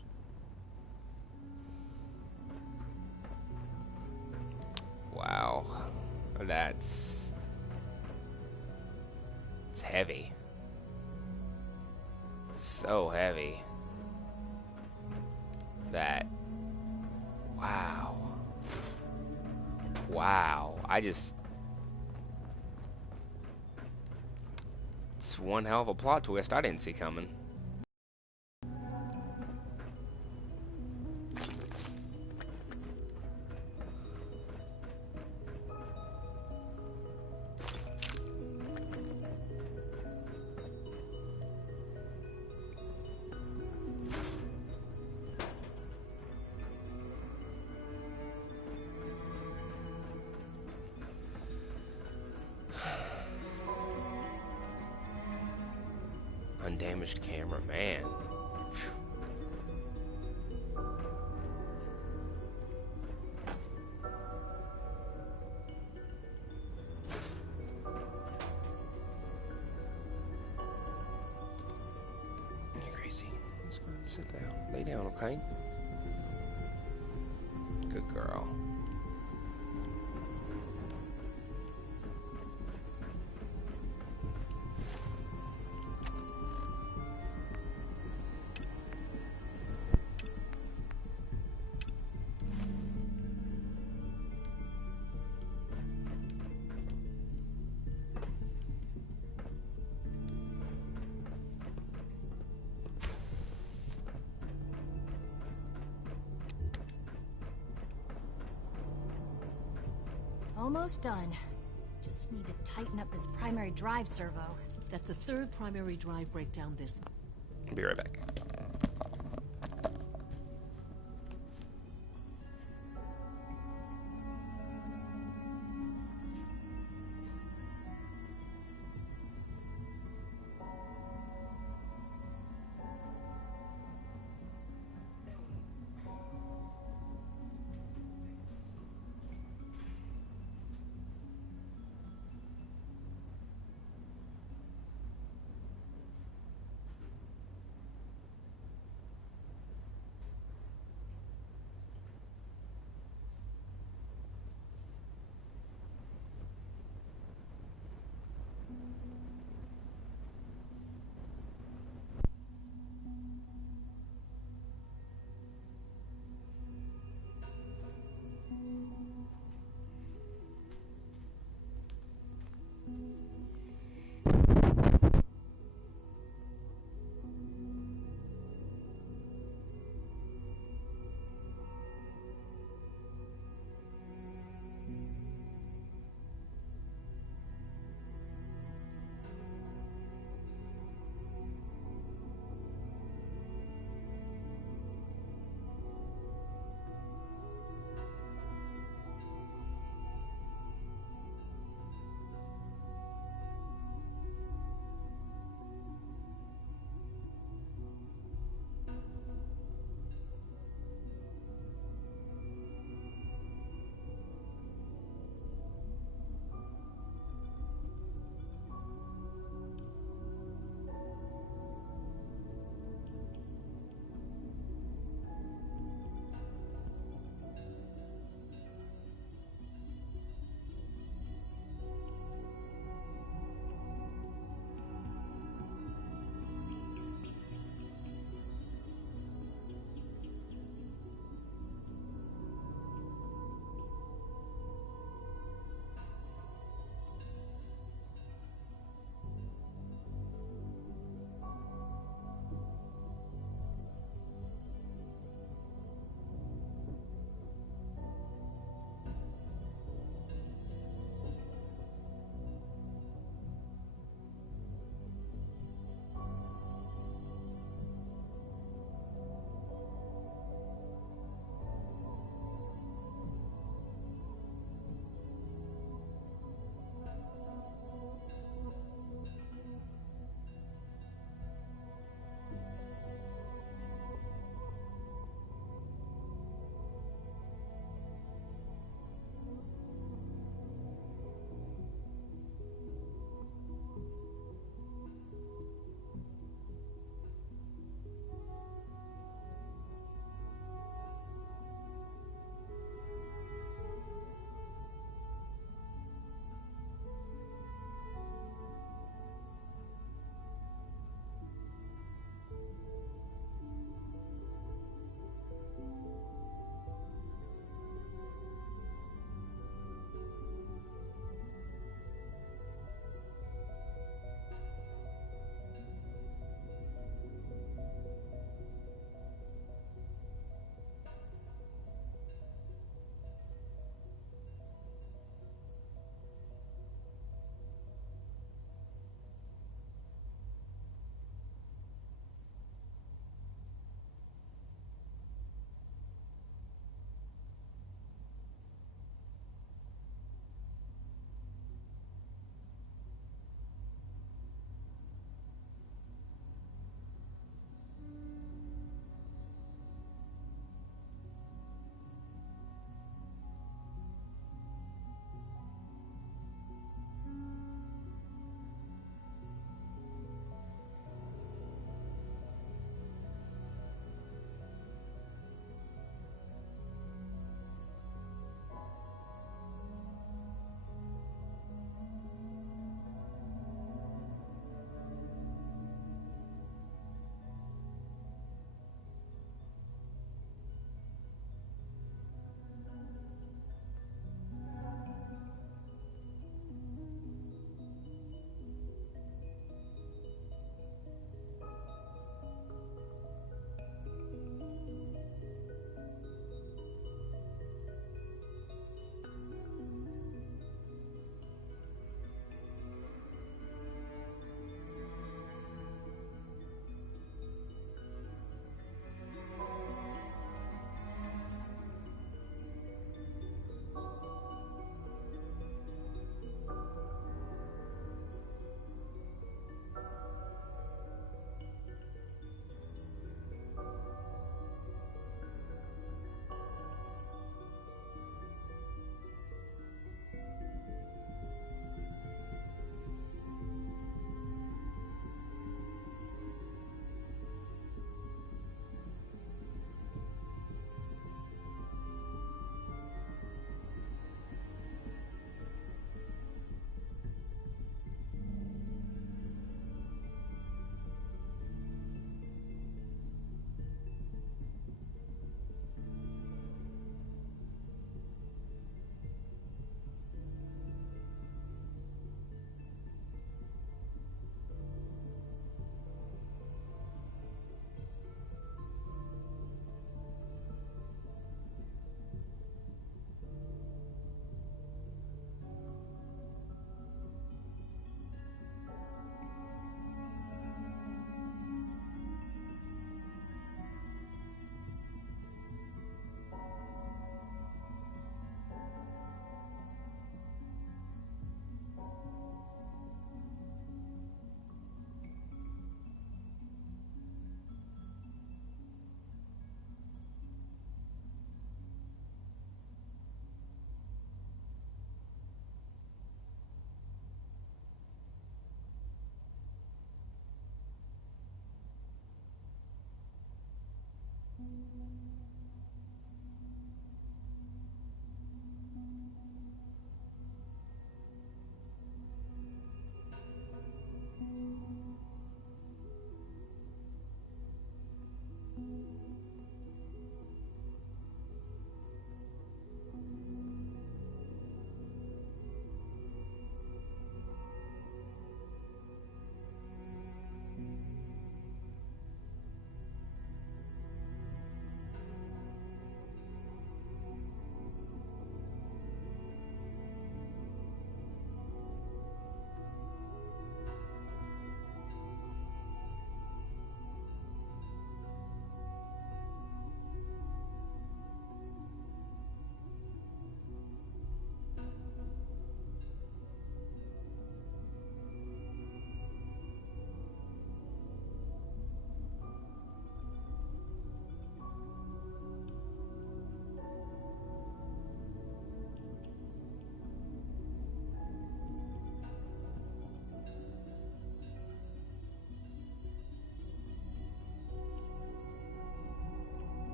Wow. It's heavy. So heavy. Wow. Wow. It's one hell of a plot twist I didn't see coming. Undamaged camera, man. You're crazy. Let's go and sit down. Lay down, okay? Good girl. Almost done. Just need to tighten up this primary drive servo. That's the third primary drive breakdown this. I'll be right back.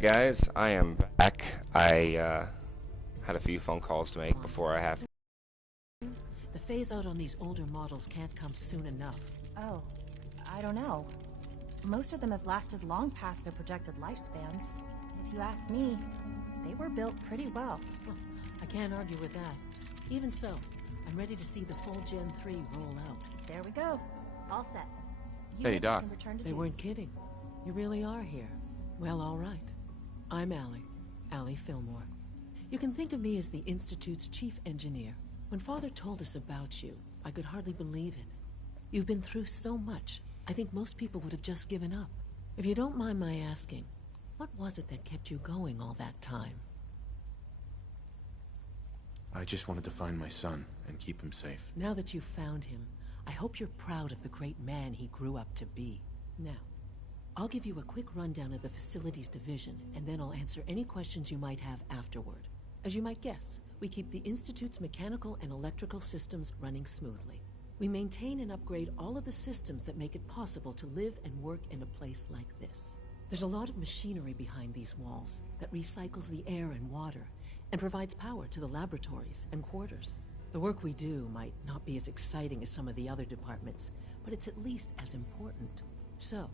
Guys, I am back. I had a few phone calls to make before I have. The phase out on these older models can't come soon enough. Oh, I don't know. Most of them have lasted long past their projected lifespans. If you ask me, they were built pretty well. Well, I can't argue with that. Even so, I'm ready to see the full Gen 3 roll out. There we go. All set. Hey, Doc. They weren't kidding. You really are here. Well, all right. I'm Allie Fillmore. You can think of me as the Institute's chief engineer. When Father told us about you, I could hardly believe it. You've been through so much, I think most people would have just given up. If you don't mind my asking, what was it that kept you going all that time? I just wanted to find my son and keep him safe. Now that you've found him, I hope you're proud of the great man he grew up to be. Now, I'll give you a quick rundown of the Facilities Division, and then I'll answer any questions you might have afterward. As you might guess, we keep the Institute's mechanical and electrical systems running smoothly. We maintain and upgrade all of the systems that make it possible to live and work in a place like this. There's a lot of machinery behind these walls that recycles the air and water and provides power to the laboratories and quarters. The work we do might not be as exciting as some of the other departments, but it's at least as important. So,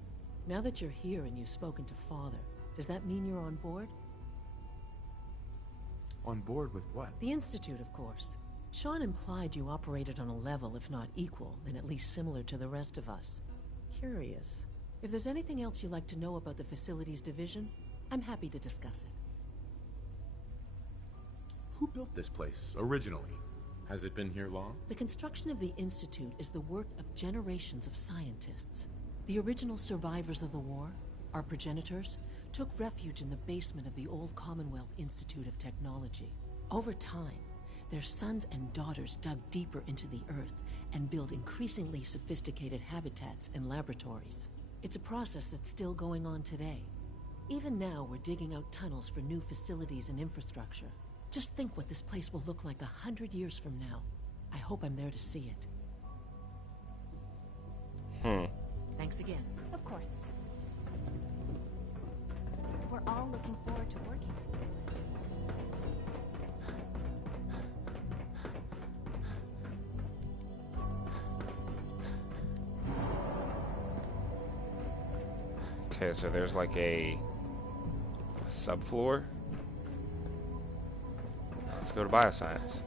now that you're here and you've spoken to Father, does that mean you're on board? On board with what? The Institute, of course. Sean implied you operated on a level, if not equal, then at least similar to the rest of us. Curious. If there's anything else you'd like to know about the Facilities Division, I'm happy to discuss it. Who built this place, originally? Has it been here long? The construction of the Institute is the work of generations of scientists. The original survivors of the war, our progenitors, took refuge in the basement of the old Commonwealth Institute of Technology. Over time, their sons and daughters dug deeper into the earth and built increasingly sophisticated habitats and laboratories. It's a process that's still going on today. Even now, we're digging out tunnels for new facilities and infrastructure. Just think what this place will look like 100 years from now. I hope I'm there to see it. Thanks again. Of course. We're all looking forward to working with you. Okay, so there's like a subfloor. Let's go to bioscience.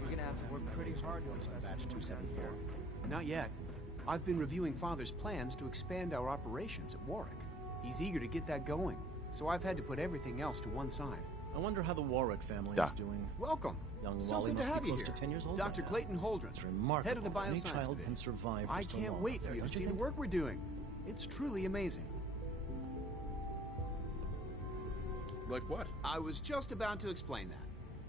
We're gonna have to work pretty hard on batch 274. Not yet. I've been reviewing Father's plans to expand our operations at Warwick. He's eager to get that going, so I've had to put everything else to one side. I wonder how the Warwick family Doc. is doing. Welcome. Young So Wally good to must have be you close here. to 10 years old. Dr. by now. Clayton Holdren, It's remarkable head of the how any bioscience child division. can survive for I so can't long wait up for there, you to don't see the think? work we're doing. It's truly amazing. Like what? I was just about to explain that.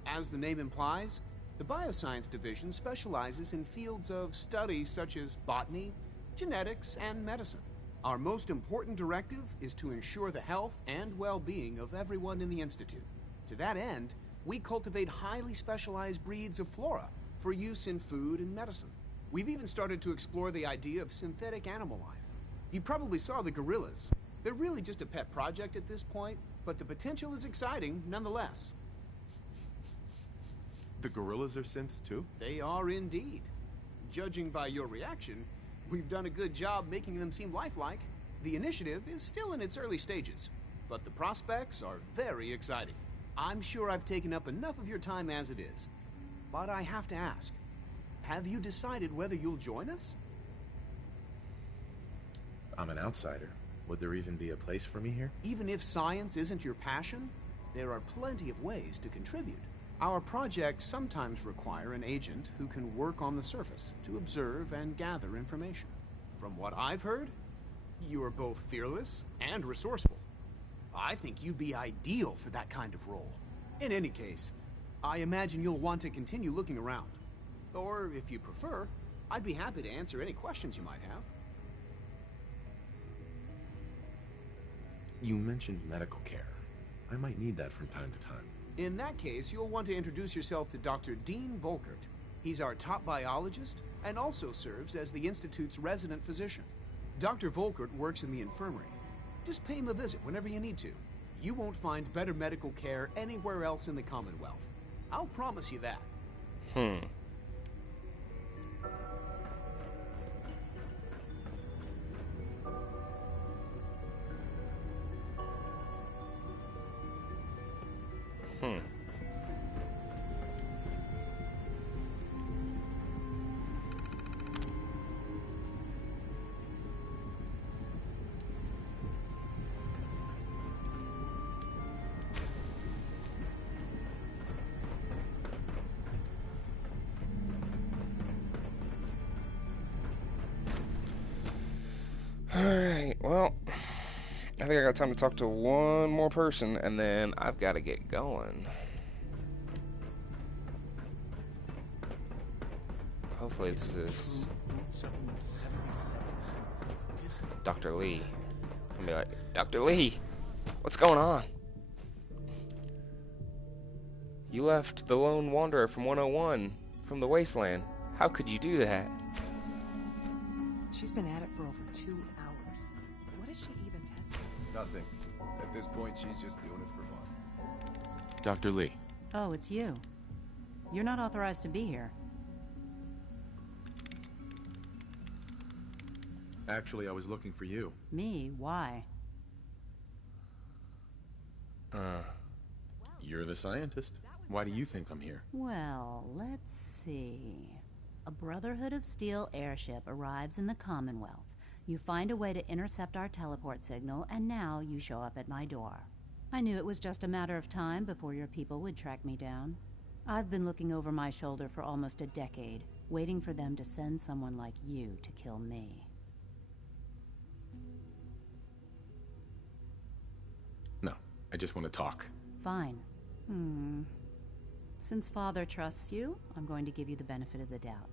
As the name implies, the Bioscience Division specializes in fields of study such as botany, genetics, and medicine. Our most important directive is to ensure the health and well-being of everyone in the Institute. To that end, we cultivate highly specialized breeds of flora for use in food and medicine. We've even started to explore the idea of synthetic animal life. You probably saw the gorillas. They're really just a pet project at this point, but the potential is exciting nonetheless. The gorillas are synths too? They are indeed. Judging by your reaction, we've done a good job making them seem lifelike. The initiative is still in its early stages, but the prospects are very exciting. I'm sure I've taken up enough of your time as it is, but I have to ask, have you decided whether you'll join us? I'm an outsider. Would there even be a place for me here? Even if science isn't your passion, there are plenty of ways to contribute. Our projects sometimes require an agent who can work on the surface to observe and gather information. From what I've heard, you are both fearless and resourceful. I think you'd be ideal for that kind of role. In any case, I imagine you'll want to continue looking around. Or, if you prefer, I'd be happy to answer any questions you might have. You mentioned medical care. I might need that from time to time. In that case, you'll want to introduce yourself to Dr. Dean Volkert. He's our top biologist and also serves as the Institute's resident physician. Dr. Volkert works in the infirmary. Just pay him a visit whenever you need to. You won't find better medical care anywhere else in the Commonwealth. I'll promise you that. Alright, well, I think I got time to talk to one more person, and then I've got to get going. Hopefully this is Dr. Lee. I'm gonna be like, Dr. Lee, what's going on? You left the Lone Wanderer from 101, from the Wasteland. How could you do that? She's been at it for over 2 hours. What is she even testing? Nothing. At this point, she's just doing it for fun. Dr. Lee. Oh, it's you. You're not authorized to be here. Actually, I was looking for you. Me? Why? You're the scientist. Why do you think I'm here? Well, let's see. A Brotherhood of Steel airship arrives in the Commonwealth. You find a way to intercept our teleport signal, and now you show up at my door. I knew it was just a matter of time before your people would track me down. I've been looking over my shoulder for almost a decade, waiting for them to send someone like you to kill me. No, I just want to talk. Fine. Since Father trusts you, I'm going to give you the benefit of the doubt.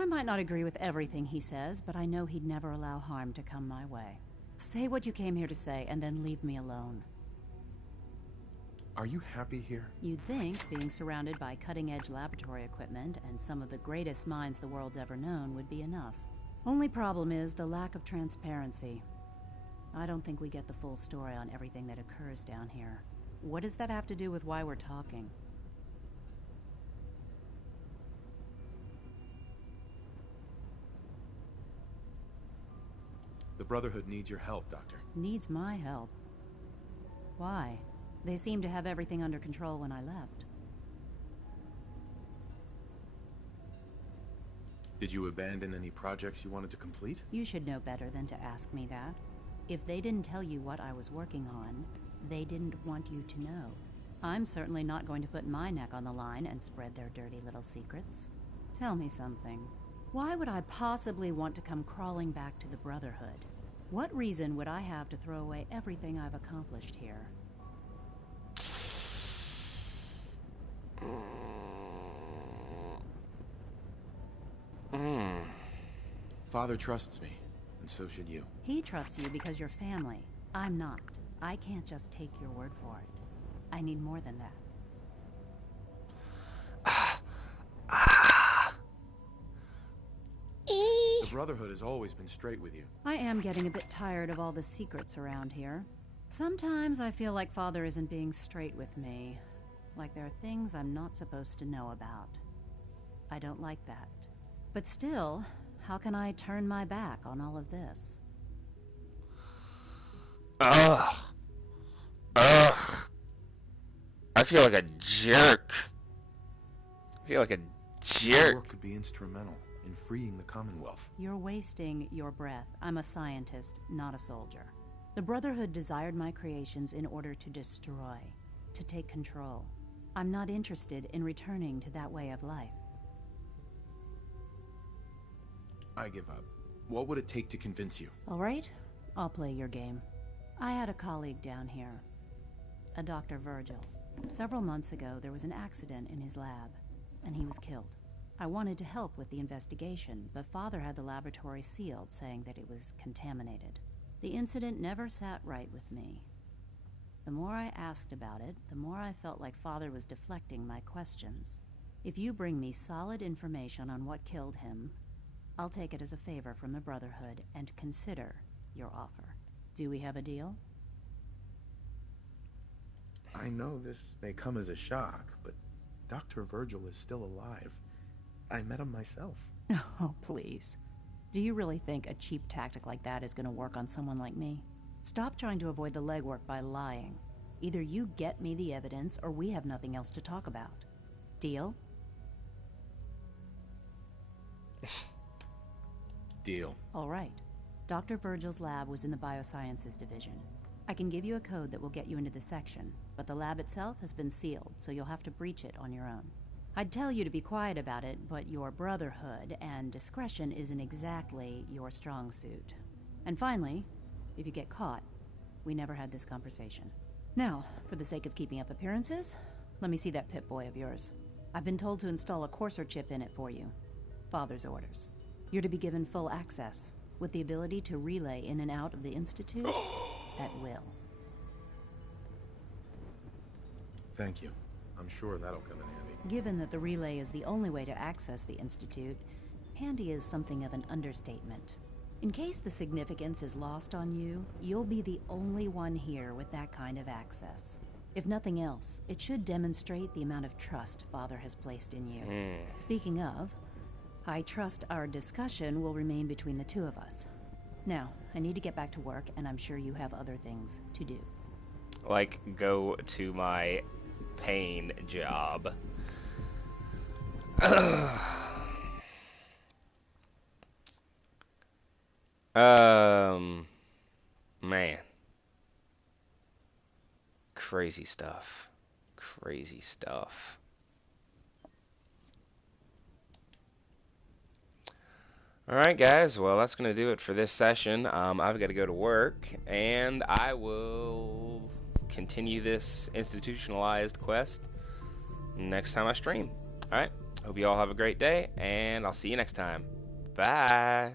I might not agree with everything he says, but I know he'd never allow harm to come my way. Say what you came here to say, and then leave me alone. Are you happy here? You'd think being surrounded by cutting-edge laboratory equipment and some of the greatest minds the world's ever known would be enough. Only problem is the lack of transparency. I don't think we get the full story on everything that occurs down here. What does that have to do with why we're talking? The Brotherhood needs your help, Doctor. Needs my help. Why? They seemed to have everything under control when I left. Did you abandon any projects you wanted to complete? You should know better than to ask me that. If they didn't tell you what I was working on, they didn't want you to know. I'm certainly not going to put my neck on the line and spread their dirty little secrets. Tell me something. Why would I possibly want to come crawling back to the Brotherhood? What reason would I have to throw away everything I've accomplished here? Father trusts me, and so should you. He trusts you because you're family. I'm not. I can't just take your word for it. I need more than that. The Brotherhood has always been straight with you. I am getting a bit tired of all the secrets around here. Sometimes I feel like Father isn't being straight with me. Like there are things I'm not supposed to know about. I don't like that. But still, how can I turn my back on all of this? Ugh. I feel like a jerk. Your work could be instrumental in freeing the Commonwealth. You're wasting your breath. I'm a scientist, not a soldier. The Brotherhood desired my creations in order to destroy, to take control. I'm not interested in returning to that way of life. I give up. What would it take to convince you? All right, I'll play your game. I had a colleague down here, a Dr. Virgil. Several months ago, there was an accident in his lab, and he was killed. I wanted to help with the investigation, but Father had the laboratory sealed, saying that it was contaminated. The incident never sat right with me. The more I asked about it, the more I felt like Father was deflecting my questions. If you bring me solid information on what killed him, I'll take it as a favor from the Brotherhood and consider your offer. Do we have a deal? I know this may come as a shock, but Dr. Virgil is still alive. I met him myself. Oh, please. Do you really think a cheap tactic like that is going to work on someone like me? Stop trying to avoid the legwork by lying. Either you get me the evidence, or we have nothing else to talk about. Deal? Deal. All right. Dr. Virgil's lab was in the Biosciences Division. I can give you a code that will get you into the section, but the lab itself has been sealed, so you'll have to breach it on your own. I'd tell you to be quiet about it, but your Brotherhood and discretion isn't exactly your strong suit. And finally, if you get caught, we never had this conversation. Now, for the sake of keeping up appearances, let me see that Pip-Boy of yours. I've been told to install a Courser chip in it for you. Father's orders. You're to be given full access, with the ability to relay in and out of the Institute at will. Thank you. I'm sure that'll come in handy. Given that the relay is the only way to access the Institute, handy is something of an understatement. In case the significance is lost on you, you'll be the only one here with that kind of access. If nothing else, it should demonstrate the amount of trust Father has placed in you. Speaking of, I trust our discussion will remain between the two of us. Now, I need to get back to work, and I'm sure you have other things to do. Like, go to my pain job. Man. Crazy stuff. Crazy stuff. Alright guys, well that's going to do it for this session. I've got to go to work, and I will continue this institutionalized quest next time I stream. Alright, hope you all have a great day, and I'll see you next time. Bye!